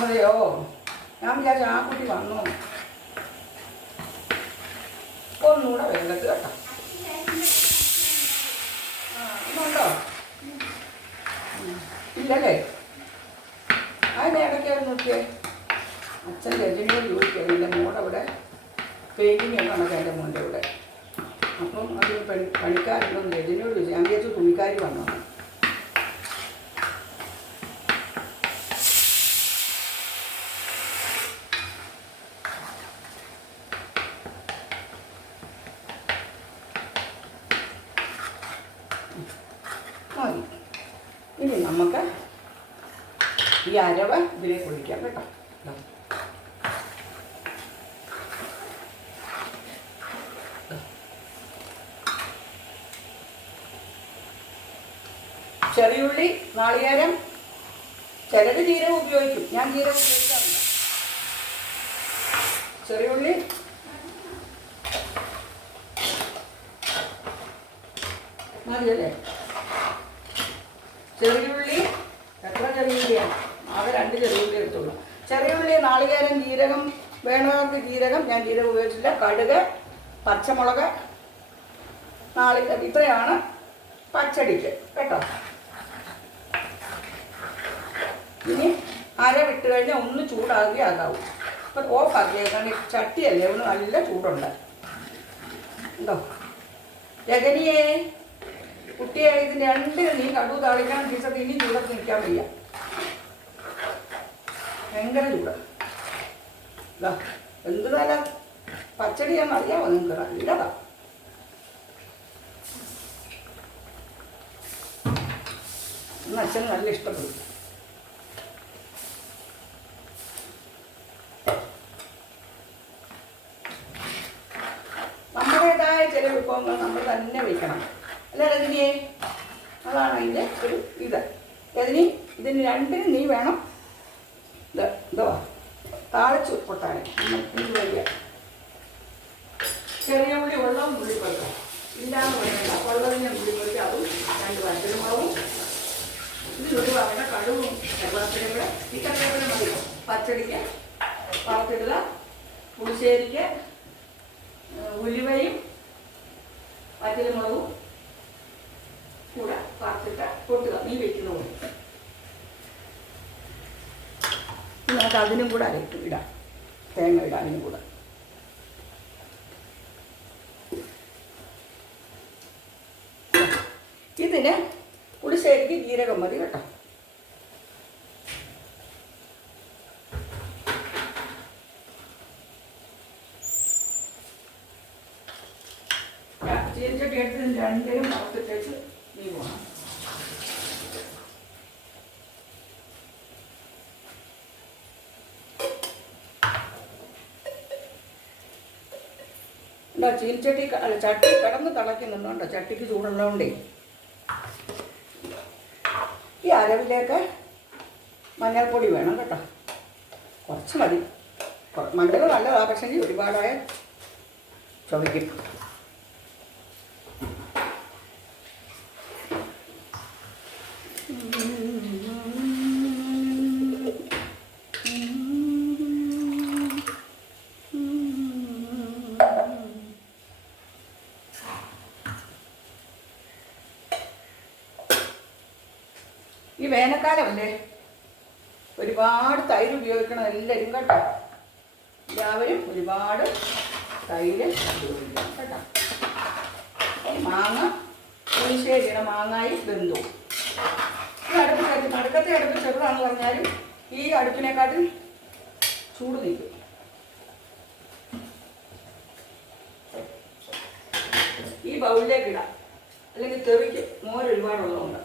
അതെയോ, ഞാൻ വിചാരിച്ചു ആ കുട്ടി വന്നു. ഒന്നുകൂടെ വേഗത്ത് കേട്ടോ. ഒന്നുണ്ടോ? ഇല്ലല്ലേ? അതിനെ ഇടയ്ക്ക് നോക്കിയേ. അച്ഛൻ രജനിയോട് ചോദിക്കുക, എൻ്റെ മോടെ അവിടെ പെയിൻറ്റിങ് ഒക്കെ നടക്കുക എൻ്റെ മോൻ്റെ ഇവിടെ. അപ്പം അത് പണിക്കാരുണ്ടെന്ന് രജനിയോട് ചോദിച്ചു. ഞാൻ വിചാരിച്ചു തുണിക്കാർ വന്നു. മതി. ഇനി നമുക്ക് ഈ അരവ ഇതിലേക്ക് ഒഴിക്കാം കേട്ടോ. ചെറിയുള്ളി, നാളികേരം, ചിലർ ജീരകം ഉപയോഗിക്കും, ഞാൻ ജീരകം ഉപയോഗിക്കാറില്ല. ചെറിയുള്ളി, മതിയല്ലേ? ചെറിയുള്ളി എത്ര ചെറിയുള്ളിയാണ്? ആകെ 2 ചെറിയുള്ളി എടുത്തുള്ളൂ. ചെറിയുള്ളി, നാളികേരം, ജീരകം, വേണവർക്ക് ജീരകം, ഞാൻ ജീരകം ഉപയോഗിച്ചില്ല. കടുക്, പച്ചമുളക്, നാളികേരം, ഇത്രയാണ് പച്ചടിക്ക് കേട്ടോ. ഇനി അരവിട്ട് കഴിഞ്ഞാൽ ഒന്ന് ചൂടാക്കി ആകാവും. അപ്പം ഓഫാക്കി, കാരണം ചട്ടിയല്ലേ, ഒന്ന് നല്ല ചൂടുണ്ട്. ഉണ്ടോ രജനിയെ? കുട്ടിയെ, ഇതിന് 2 നീ കടുവ് താളിക്കാൻ ടീച്ചർ ഇനി ചൂടത്ത് നിൽക്കാൻ വയ്യ, ഭയങ്കര ചൂട്. എന്ത് നല്ല പച്ചടിയാണെന്ന് അറിയാമോ നിങ്ങൾക്ക്? നല്ലതാ. ഇന്ന് അച്ഛന് നല്ല ഇഷ്ടപ്പെടും. നമ്മുടേതായ ചില വിഭവങ്ങൾ നമ്മൾ തന്നെ വയ്ക്കണം, അല്ലേ രജനിയെ? അതാണ് അതിൻ്റെ ഒരു ഇത്. രജനി, ഇതിന് 2 നീ വേണം ഇതോ താളിച്ച് പൊട്ടാണ്. ഇത് വരിക. ചെറിയ ഉള്ളി വെള്ളവും ഉള്ളിപ്പറക്കാം ഇല്ലാന്ന് പറയണ്ട. വെള്ളത്തിൻ്റെ ഉള്ളിപ്പറക്കുക, അതും 2 വറ്റൽമുളകും, ഇതിലൊരു പറയുന്ന കടുവും കരുവാപ്പിലയും കൂടെ. ഈ കറിവേപ്പില മതി പച്ചടിക്ക് വറുത്തിടുക. പുളിശ്ശേരിക്ക് ഉലുവയും വറ്റൽമുളകും കൂടെ വറുത്തിട്ട് പൊട്ടുക, നീ വെക്കുന്ന പോലെ. നമുക്ക് അതിനും കൂടെ ഇടാം, തേങ്ങ ഇടാം അതിനും കൂടെ. ഇതിന് പുളിശ്ശേരിക്ക് ജീരകം മതി കേട്ടോ. ചീനച്ചട്ടി എടുത്ത് 2 വറുത്തിട്ടേച്ച് നീ പോകണം. ഉണ്ടോ ചീനച്ചട്ടി? ചട്ടി കിടന്ന് തിളയ്ക്കുന്നുണ്ടോ? ചട്ടിക്ക് ചൂടുള്ളതുകൊണ്ടേ. ഈ അരവിലേക്ക് മഞ്ഞൾപ്പൊടി വേണം കേട്ടോ, കുറച്ച് മതി. മഞ്ഞൾ നല്ലതാണ്, പക്ഷേ ഒരുപാടായ ചുവയ്ക്കും. ഈ വേനൽക്കാലമല്ലേ, ഒരുപാട് തൈര് ഉപയോഗിക്കണം എല്ലാവരും കേട്ടോ. എല്ലാവരും ഒരുപാട് തൈര് ഉപയോഗിക്കണം കേട്ടോ. മാങ്ങ പുളിശ്ശേരിയുടെ മാങ്ങായി ബന്ധു. ഈ അടുപ്പ് നടുക്കത്തെ അടുപ്പ് ചെറുതാണെന്ന് പറഞ്ഞാലും ഈ അടുപ്പിനെക്കാട്ടിൽ ചൂട് നിൽക്കും. ഈ ബൗളിലേക്ക് ഇടാം, അല്ലെങ്കിൽ തെറിക്ക് മോര് ഒരുപാടുള്ളതുകൊണ്ട്.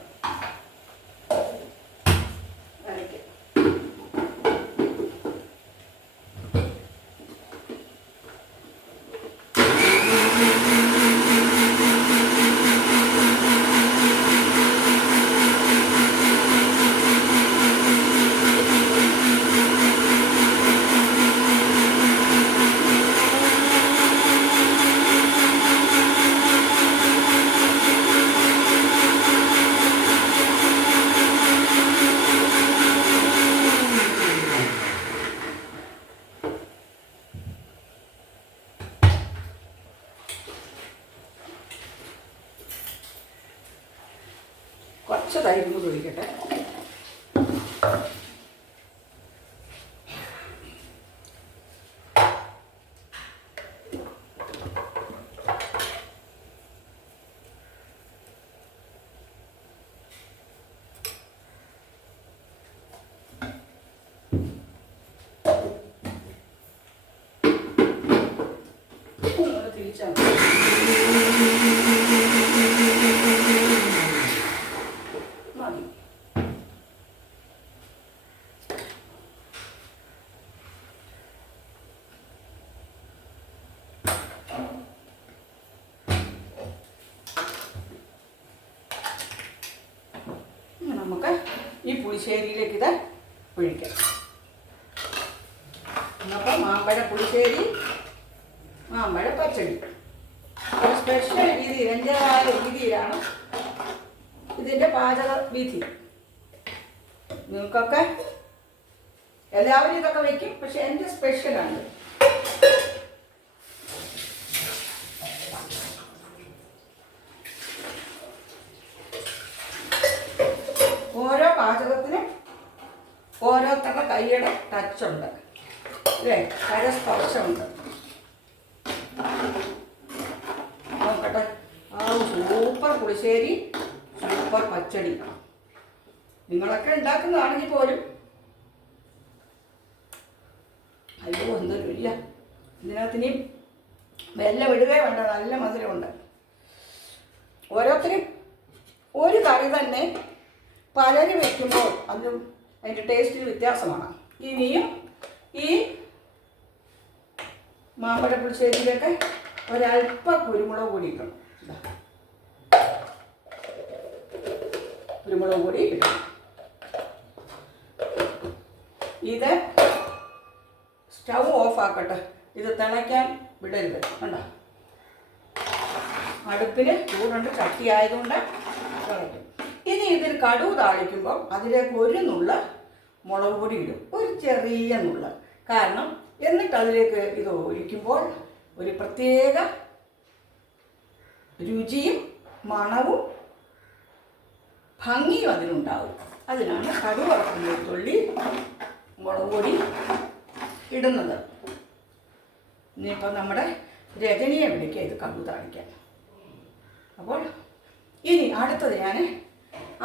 തൈരും കൂടി ഒഴിക്കട്ടെ. തിരിച്ചാൽ മതി. നമുക്ക് ഈ പുളിശ്ശേരിയിലേക്ക് ഇത് ഒഴിക്കാം. അപ്പം മാമ്പഴ പുളിശ്ശേരി, മാമ്പഴ പച്ചടി ഒരു സ്പെഷ്യൽ രീതിയിൽ, എൻ്റെതായ രീതിയിലാണ് ഇതിൻ്റെ പാചക വിധി. നിങ്ങൾക്കൊക്കെ എല്ലാവരും ഇതൊക്കെ വയ്ക്കും, പക്ഷെ എൻ്റെ സ്പെഷ്യലാണ്. ഓരോ പാചകത്തിനും ഓരോരുത്തരുടെ കൈയുടെ ടച്ചുണ്ട് അല്ലേ, കരസ്പർശമുണ്ട്. നോക്കട്ടെ, ആ സൂപ്പർ പുളിശ്ശേരി, സൂപ്പർ പച്ചടി നിങ്ങളൊക്കെ ഉണ്ടാക്കുന്നതാണെങ്കിൽ പോലും അയ്യോ എന്തൊരു ഇല്ല, ഇതിനകത്തിനും വെല്ലം വിടുകയും ഉണ്ട്, നല്ല മധുരമുണ്ട്. ഓരോരുത്തരും ഒരു കറി തന്നെ പലരും വയ്ക്കുമ്പോൾ അതിനും അതിൻ്റെ ടേസ്റ്റിന് വ്യത്യാസമാണ്. ഇനിയും ഈ മാമ്പഴ പുളിശ്ശേരിയിലൊക്കെ ഒരല്പം കുരുമുളക് പൊടി ഇട്ടണം. കുരുമുളക് പൊടി ഇടണം. ഇത് സ്റ്റൗ ഓഫ് ആക്കട്ടെ, ഇത് തിളയ്ക്കാൻ വിടരുത്. കണ്ടോ, അടുപ്പിന് ചൂടുണ്ട്, ചട്ടി ആയതുകൊണ്ട് തിളയ്ക്കും. ഇനി ഇതിൽ കടുക് താളിക്കുമ്പോൾ അതിലേക്ക് ഒരു നുള്ള മുളക് പൊടി ഇടും, ഒരു ചെറിയ നുള്ള. കാരണം എന്നിട്ട് അതിലേക്ക് ഇത് ഒഴിക്കുമ്പോൾ ഒരു പ്രത്യേക രുചിയും മണവും ഭംഗിയും അതിനുണ്ടാവും. അതിനാണ് കടുക് വറക്കുന്ന തുള്ളി മുളക് പൊടി ഇടുന്നത്. ഇനിയിപ്പോൾ നമ്മുടെ രജനിയെ വിളിക്കുക ഇത് കടുക് താളിക്കാൻ. അപ്പോൾ ഇനി അടുത്തത് ഞാൻ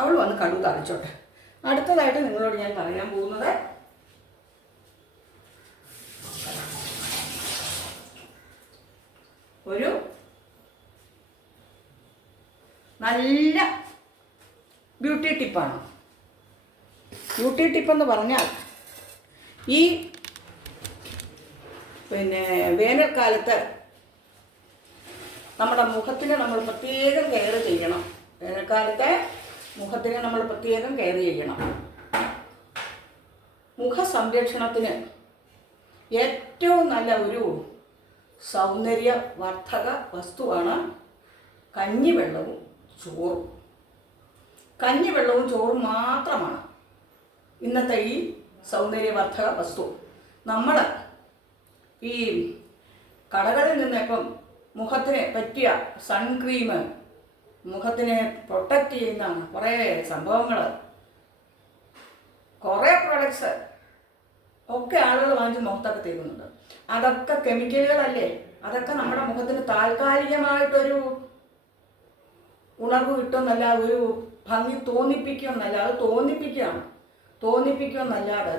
അവൾ വന്ന് കടുക് താളിച്ചോട്ടെ. അടുത്തതായിട്ട് നിങ്ങളോട് ഞാൻ പറയാൻ പോകുന്നത് ഒരു നല്ല ബ്യൂട്ടി ടിപ്പാണ്. ബ്യൂട്ടി ടിപ്പെന്ന് പറഞ്ഞാൽ ഈ വേനൽക്കാലത്ത് നമ്മുടെ മുഖത്തിന് നമ്മൾ പ്രത്യേകം കെയർ ചെയ്യണം. വേനൽക്കാലത്തെ മുഖത്തിന് നമ്മൾ പ്രത്യേകം കെയർ ചെയ്യണം. മുഖ സംരക്ഷണത്തിന് ഏറ്റവും നല്ല ഒരു സൗന്ദര്യവർദ്ധക വസ്തുവാണ് കഞ്ഞിവെള്ളവും ചോറും. കഞ്ഞിവെള്ളവും ചോറും മാത്രമാണ് ഇന്നത്തെ ഈ സൗന്ദര്യവർദ്ധക വസ്തു. നമ്മൾ ഈ കടകളിൽ നിന്ന് ഇപ്പം മുഖത്തിന് പറ്റിയ സൺക്രീം, മുഖത്തിനെ പ്രൊട്ടക്റ്റ് ചെയ്യുന്ന കുറേ സംഭവങ്ങൾ, കുറേ പ്രൊഡക്ട്സ് ഒക്കെ ആളുകൾ വാങ്ങിച്ച് മുഖത്തൊക്കെ തേക്കുന്നുണ്ട്. അതൊക്കെ കെമിക്കലുകളല്ലേ. അതൊക്കെ നമ്മുടെ മുഖത്തിന് താൽക്കാലികമായിട്ടൊരു ഉണർവ് കിട്ടുമെന്നല്ല, ഒരു ഭംഗി തോന്നിപ്പിക്കുമെന്നല്ല, അത് തോന്നിപ്പിക്കുമെന്നല്ലാതെ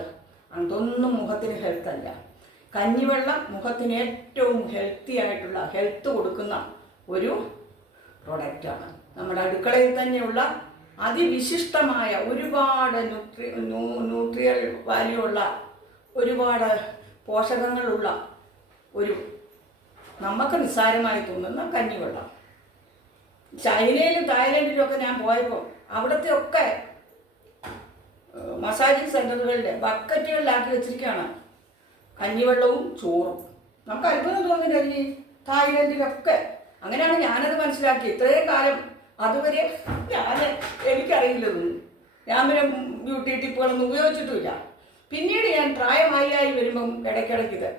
അതൊന്നും മുഖത്തിന് ഹെൽത്തല്ല. കഞ്ഞിവെള്ളം മുഖത്തിന് ഏറ്റവും ഹെൽത്ത് കൊടുക്കുന്ന ഒരു പ്രൊഡക്റ്റാണ്. നമ്മുടെ അടുക്കളയിൽ തന്നെയുള്ള അതിവിശിഷ്ടമായ ഒരുപാട് ന്യൂട്രിയൽ വാല്യൂ ഉള്ള, ഒരുപാട് പോഷകങ്ങളുള്ള ഒരു നമുക്ക് നിസ്സാരമായി തോന്നുന്ന കഞ്ഞിവെള്ളം. ചൈനയിലും തായ്ലൻഡിലും ഒക്കെ ഞാൻ പോയപ്പോൾ അവിടുത്തെ ഒക്കെ മസാജിങ് സെൻ്ററുകളിൽ ബക്കറ്റുകളിലാക്കി വെച്ചിരിക്കുകയാണ് കഞ്ഞിവെള്ളവും ചോറും. നമുക്ക് അത്ഭുതം തോന്നില്ല. തായ്ലൻഡിലൊക്കെ അങ്ങനെയാണ് ഞാനത് മനസ്സിലാക്കി. ഇത്രയും കാലം അതുവരെ എനിക്കറിയില്ലതൊന്നും. ഞാൻ പിന്നെ ബ്യൂട്ടി ടിപ്പുകളൊന്നും ഉപയോഗിച്ചിട്ടുമില്ല. പിന്നീട് ഞാൻ പ്രായമായി വരുമ്പം ഇടയ്ക്കിടയ്ക്ക് ഇത്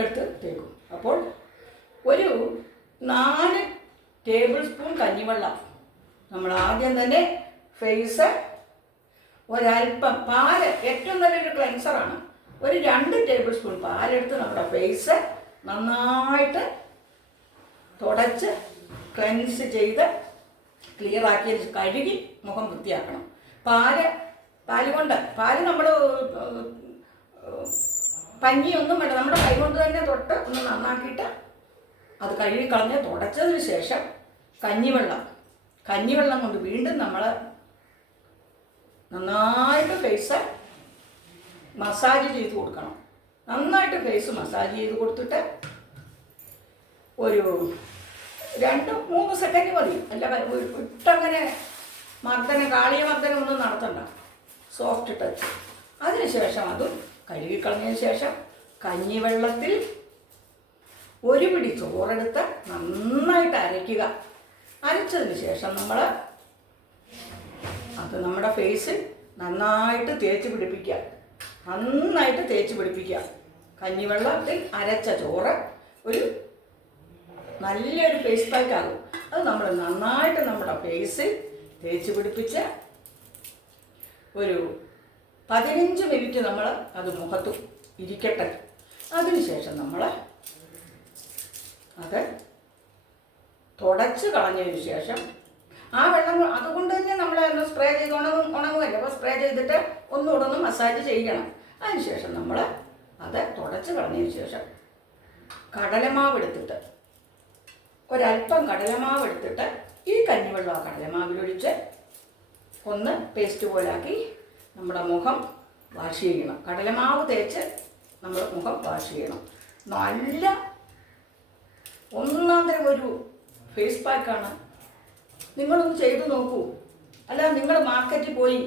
എടുത്ത് തേക്കും. അപ്പോൾ ഒരു 4 ടേബിൾ സ്പൂൺ കഞ്ഞിവെള്ളം നമ്മൾ ആദ്യം തന്നെ ഫേസ് ഒരല്പം പാല്, ഏറ്റവും നല്ലൊരു ക്ലെൻസറാണ്. ഒരു 2 ടേബിൾ സ്പൂൺ പാലെടുത്ത് നമ്മുടെ ഫേസ് നന്നായിട്ട് തുടച്ച് ക്ലെൻസ് ചെയ്ത് ക്ലിയറാക്കി കഴുകി മുഖം വൃത്തിയാക്കണം. പാല് നമ്മൾ പഞ്ഞിയൊന്നും വേണ്ട, നമ്മുടെ കൈ കൊണ്ട് തന്നെ തൊട്ട് ഒന്ന് നന്നാക്കിയിട്ട് അത് കഴുകിക്കളഞ്ഞ് തുടച്ചതിന് ശേഷം കഞ്ഞിവെള്ളം കൊണ്ട് വീണ്ടും നമ്മൾ നന്നായിട്ട് ഫേസ് മസാജ് ചെയ്ത് കൊടുക്കണം. നന്നായിട്ട് ഫേസ് മസാജ് ചെയ്ത് കൊടുത്തിട്ട് ഒരു 2-3 സെക്കൻഡ് മതി. അല്ല ഇട്ടങ്ങനെ കാളിയ മർദ്ദനം ഒന്നും നടത്തണ്ട, സോഫ്റ്റ് ടച്ച്. അതിനുശേഷം അതും കഴുകിക്കളഞ്ഞതിന് ശേഷം കഞ്ഞിവെള്ളത്തിൽ 1 പിടി ചോറെടുത്ത് നന്നായിട്ട് അരയ്ക്കുക. അരച്ചതിന് ശേഷം നമ്മൾ അത് നമ്മുടെ ഫേസിൽ നന്നായിട്ട് തേച്ച് പിടിപ്പിക്കുക. കഞ്ഞിവെള്ളത്തിൽ അരച്ച ചോറ് ഒരു നല്ലൊരു ഫേസ് പാക്ക് ആകും. അത് നമ്മൾ നന്നായിട്ട് നമ്മുടെ ഫേസിൽ തേച്ച് പിടിപ്പിച്ച് ഒരു 15 മിനിറ്റ് നമ്മൾ അത് മുഖത്ത് ഇരിക്കട്ടെ. അതിനുശേഷം നമ്മൾ അത് തുടച്ച് കളഞ്ഞതിന് ശേഷം ആ വെള്ളം അതുകൊണ്ട് തന്നെ നമ്മൾ ഒന്ന് സ്പ്രേ ചെയ്ത് ഉണങ്ങുമല്ലോ. അപ്പോൾ സ്പ്രേ ചെയ്തിട്ട് ഒന്നുകൂടെ മസാജ് ചെയ്യണം. അതിനുശേഷം നമ്മൾ അത് തുടച്ച് കളഞ്ഞതിന് ശേഷം ഒരല്പം കടലമാവ് എടുത്തിട്ട് ഈ കഞ്ഞിവെള്ളം ആ കടലമാവിലൊഴിച്ച് ഒന്ന് പേസ്റ്റ് പോലാക്കി നമ്മുടെ മുഖം വാഷ് ചെയ്യണം. കടലമാവ് തേച്ച് നമ്മൾ മുഖം വാഷ് ചെയ്യണം. നല്ല ഒന്നാന്തരം ഒരു ഫേസ് പാക്കാണ്. നിങ്ങളൊന്ന് ചെയ്തു നോക്കൂ. അല്ല നിങ്ങൾ മാർക്കറ്റിൽ പോയി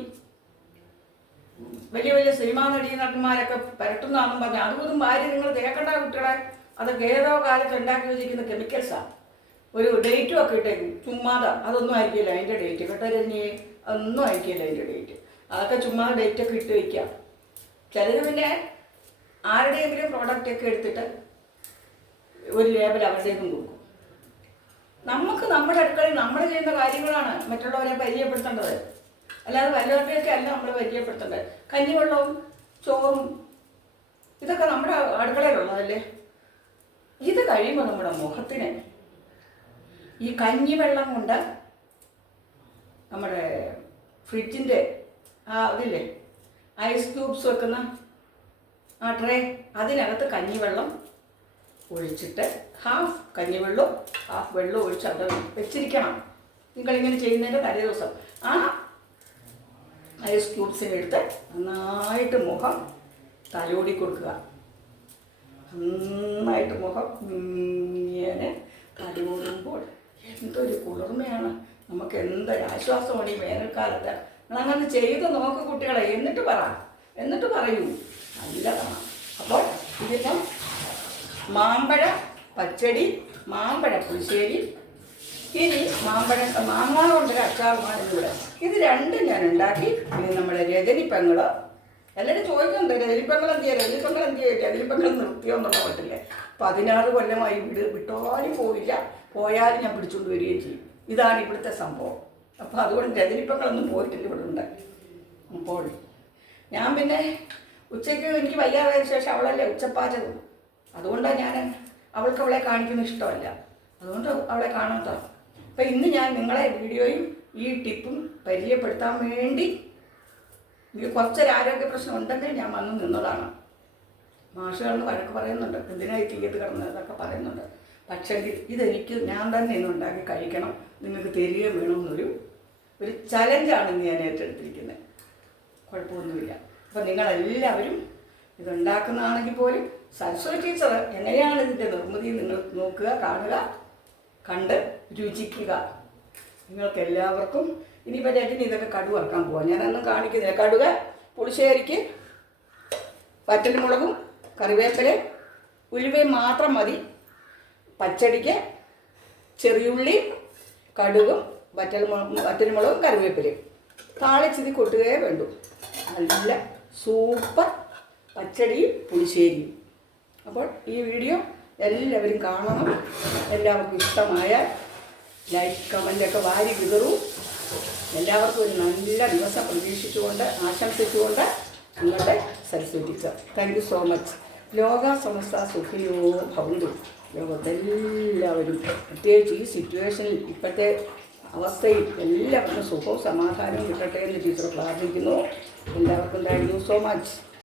വലിയ സിനിമാ നടന്മാരൊക്കെ പരട്ടുന്നതാണെന്ന് പറഞ്ഞാൽ അതുകൊണ്ടും ഭാര്യ നിങ്ങൾ തേക്കണ്ട കുട്ടികളെ. അതൊക്കെ ഏതോ കാലത്ത് ഉണ്ടാക്കി വെച്ചിരിക്കുന്ന കെമിക്കൽസാണ്. ഒരു ഡേറ്റും ഒക്കെ ഇട്ടേക്കും ചുമ്മാതെ. അതൊന്നും ആയിരിക്കില്ല അതിൻ്റെ ഡേറ്റ്. കേട്ടോ രഞ്ജിയെ, അതൊന്നും ആയിരിക്കില്ല അതിൻ്റെ ഡേറ്റ്. അതൊക്കെ ചുമ്മാതെ ഡേറ്റൊക്കെ ഇട്ട് വയ്ക്കുക. ചിലർ പിന്നെ ആരുടെയെങ്കിലും പ്രോഡക്റ്റൊക്കെ എടുത്തിട്ട് ഒരു ലേബൽ അവരുടേക്കും കൊടുക്കും. നമുക്ക് നമ്മുടെ അടുക്കളയിൽ നമ്മൾ ചെയ്യുന്ന കാര്യങ്ങളാണ് മറ്റുള്ളവരെ പരിചയപ്പെടുത്തേണ്ടത്. അല്ലാതെ വല്ലവരുടെയൊക്കെ അല്ല നമ്മൾ പരിചയപ്പെടുത്തേണ്ടത്. കഞ്ഞിവെള്ളവും ചോറും ഇതൊക്കെ നമ്മുടെ അടുക്കളയിലുള്ളതല്ലേ. ഇത് കഴിയുമ്പോൾ നമ്മുടെ മുഖത്തിന് ഈ കഞ്ഞിവെള്ളം കൊണ്ട് നമ്മുടെ ഫ്രിഡ്ജിൻ്റെ അതില്ലേ ഐസ് ക്യൂബ്സ് വെക്കുന്ന ആ ട്രേ, അതിനകത്ത് കഞ്ഞിവെള്ളം ഒഴിച്ചിട്ട് ഹാഫ് കഞ്ഞിവെള്ളവും ഹാഫ് വെള്ളവും ഒഴിച്ച് അവിടെ വെച്ചിരിക്കണം. നിങ്ങളിങ്ങനെ ചെയ്യുന്നതിൻ്റെ തലേ ദിവസം ആ ഐസ് ക്യൂബ്സിനെടുത്ത് നന്നായിട്ട് മുഖം തലോടി കൊടുക്കുക. നന്നായിട്ട് മുഖം ഇങ്ങനെ തലോടുമ്പോൾ എന്തൊരു കുളിർമയാണ്, നമുക്ക് എന്തൊരു ആശ്വാസമാണ് ഈ വേനൽക്കാലത്ത്. നിങ്ങളങ്ങനെ ചെയ്ത് നോക്ക് കുട്ടികളെ. എന്നിട്ട് പറയൂ നല്ലതാണ്. അപ്പോൾ ഇതിപ്പം മാമ്പഴ പച്ചടി, മാമ്പഴ പുളിശ്ശേരി, ഇനി മാങ്ങ കൊണ്ടൊരു അച്ചാറുമാണ് ഇവിടെ. ഇത് രണ്ടും ഞാൻ ഉണ്ടാക്കി. ഇനി നമ്മുടെ രജനിപ്പെങ്ങൾ എല്ലാവരും ചോദിക്കുന്നുണ്ട്, രജനിപ്പെങ്ങൾ എന്ത് ചെയ്യുക, രജനിപ്പെങ്ങൾ നിർത്തിയോ എന്നുള്ള പറ്റില്ലേ. 16 കൊല്ലമായി വിട്ടോലും പോയില്ല, പോയാലും ഞാൻ പിടിച്ചുകൊണ്ട് വരികയും ചെയ്യും. ഇതാണ് ഇവിടുത്തെ സംഭവം. അപ്പോൾ അതുകൊണ്ട് രജനിപ്പെങ്ങളൊന്നും പോയിട്ടില്ല ഇവിടെ ഉണ്ട്. അപ്പോൾ ഞാൻ പിന്നെ ഉച്ചയ്ക്ക് എനിക്ക് വയ്യാതായതിനു ശേഷം അവളല്ലേ ഉച്ചപ്പാചകം. അതുകൊണ്ടാണ് ഞാൻ അവളെ കാണിക്കുന്ന ഇഷ്ടമല്ല, അതുകൊണ്ട് അവളെ കാണാത്ത. അപ്പം ഇന്ന് ഞാൻ നിങ്ങളെ വീഡിയോയും ഈ ടിപ്പും പരിചയപ്പെടുത്താൻ വേണ്ടി എനിക്ക് കുറച്ചൊരു ആരോഗ്യ പ്രശ്നം ഉണ്ടെങ്കിൽ ഞാൻ വന്ന് നിന്നതാണ്. മാഷുകളെന്ന് വഴക്ക് പറയുന്നുണ്ട്, എന്തിനായി തീയത്ത് കിടന്നതൊക്കെ പറയുന്നുണ്ട്. പക്ഷേ ഇതെനിക്ക് ഞാൻ തന്നെ ഇന്ന് ഉണ്ടാക്കി കഴിക്കണം, നിങ്ങൾക്ക് തരികയും വേണമെന്നൊരു ചലഞ്ചാണ് ഇന്ന് ഞാൻ ഏറ്റെടുത്തിരിക്കുന്നത്. കുഴപ്പമൊന്നുമില്ല. അപ്പം നിങ്ങളെല്ലാവരും ഇതുണ്ടാക്കുന്നതാണെങ്കിൽ പോലും സരസ്വതി ടീച്ചർ എങ്ങനെയാണ് ഇതിൻ്റെ നിർമ്മിതി നിങ്ങൾ നോക്കുക, കാണുക, കണ്ട് രുചിക്കുക. നിങ്ങൾക്ക് എല്ലാവർക്കും ഇനിയിപ്പോൾ രജനി ഇതൊക്കെ കടുക് വറക്കാൻ പോവാം. ഞാനൊന്നും കാണിക്കുന്നില്ല. കടുക്, പുളിശ്ശേരിക്ക് വറ്റൽമുളകും കറിവേപ്പിലയും ഉലുവയും മാത്രം മതി. പച്ചടിക്ക് ചെറിയുള്ളി, കടുകും വറ്റൽമുളകും കറിവേപ്പിലയും താളിച്ചിതി കൊട്ടുകയേ വേണ്ടൂ. നല്ല സൂപ്പർ പച്ചടിയും പുളിശ്ശേരിയും. അപ്പോൾ ഈ വീഡിയോ എല്ലാവരും കാണണം. എല്ലാവർക്കും ഇഷ്ടമായ ലൈക്ക് കമൻ്റൊക്കെ വാരി വിതറൂ. എല്ലാവർക്കും ഒരു നല്ല ദിവസം പ്രതീക്ഷിച്ചുകൊണ്ട് ആശംസിച്ചുകൊണ്ട് നിങ്ങളുടെ Saraswati teacher. Thank you so much. ലോക സമസ്ത സുഖിനോ ഭവന്തു. ലോകത്തെല്ലാവരും പ്രത്യേകിച്ച് ഈ സിറ്റുവേഷനിൽ ഇപ്പോഴത്തെ അവസ്ഥയിൽ എല്ലാവർക്കും സുഖവും സമാധാനവും കിട്ടട്ടെ എന്ന് ടീച്ചർ പ്രാർത്ഥിക്കുന്നു. എല്ലാവർക്കും താങ്ക് യു സോ മച്ച്.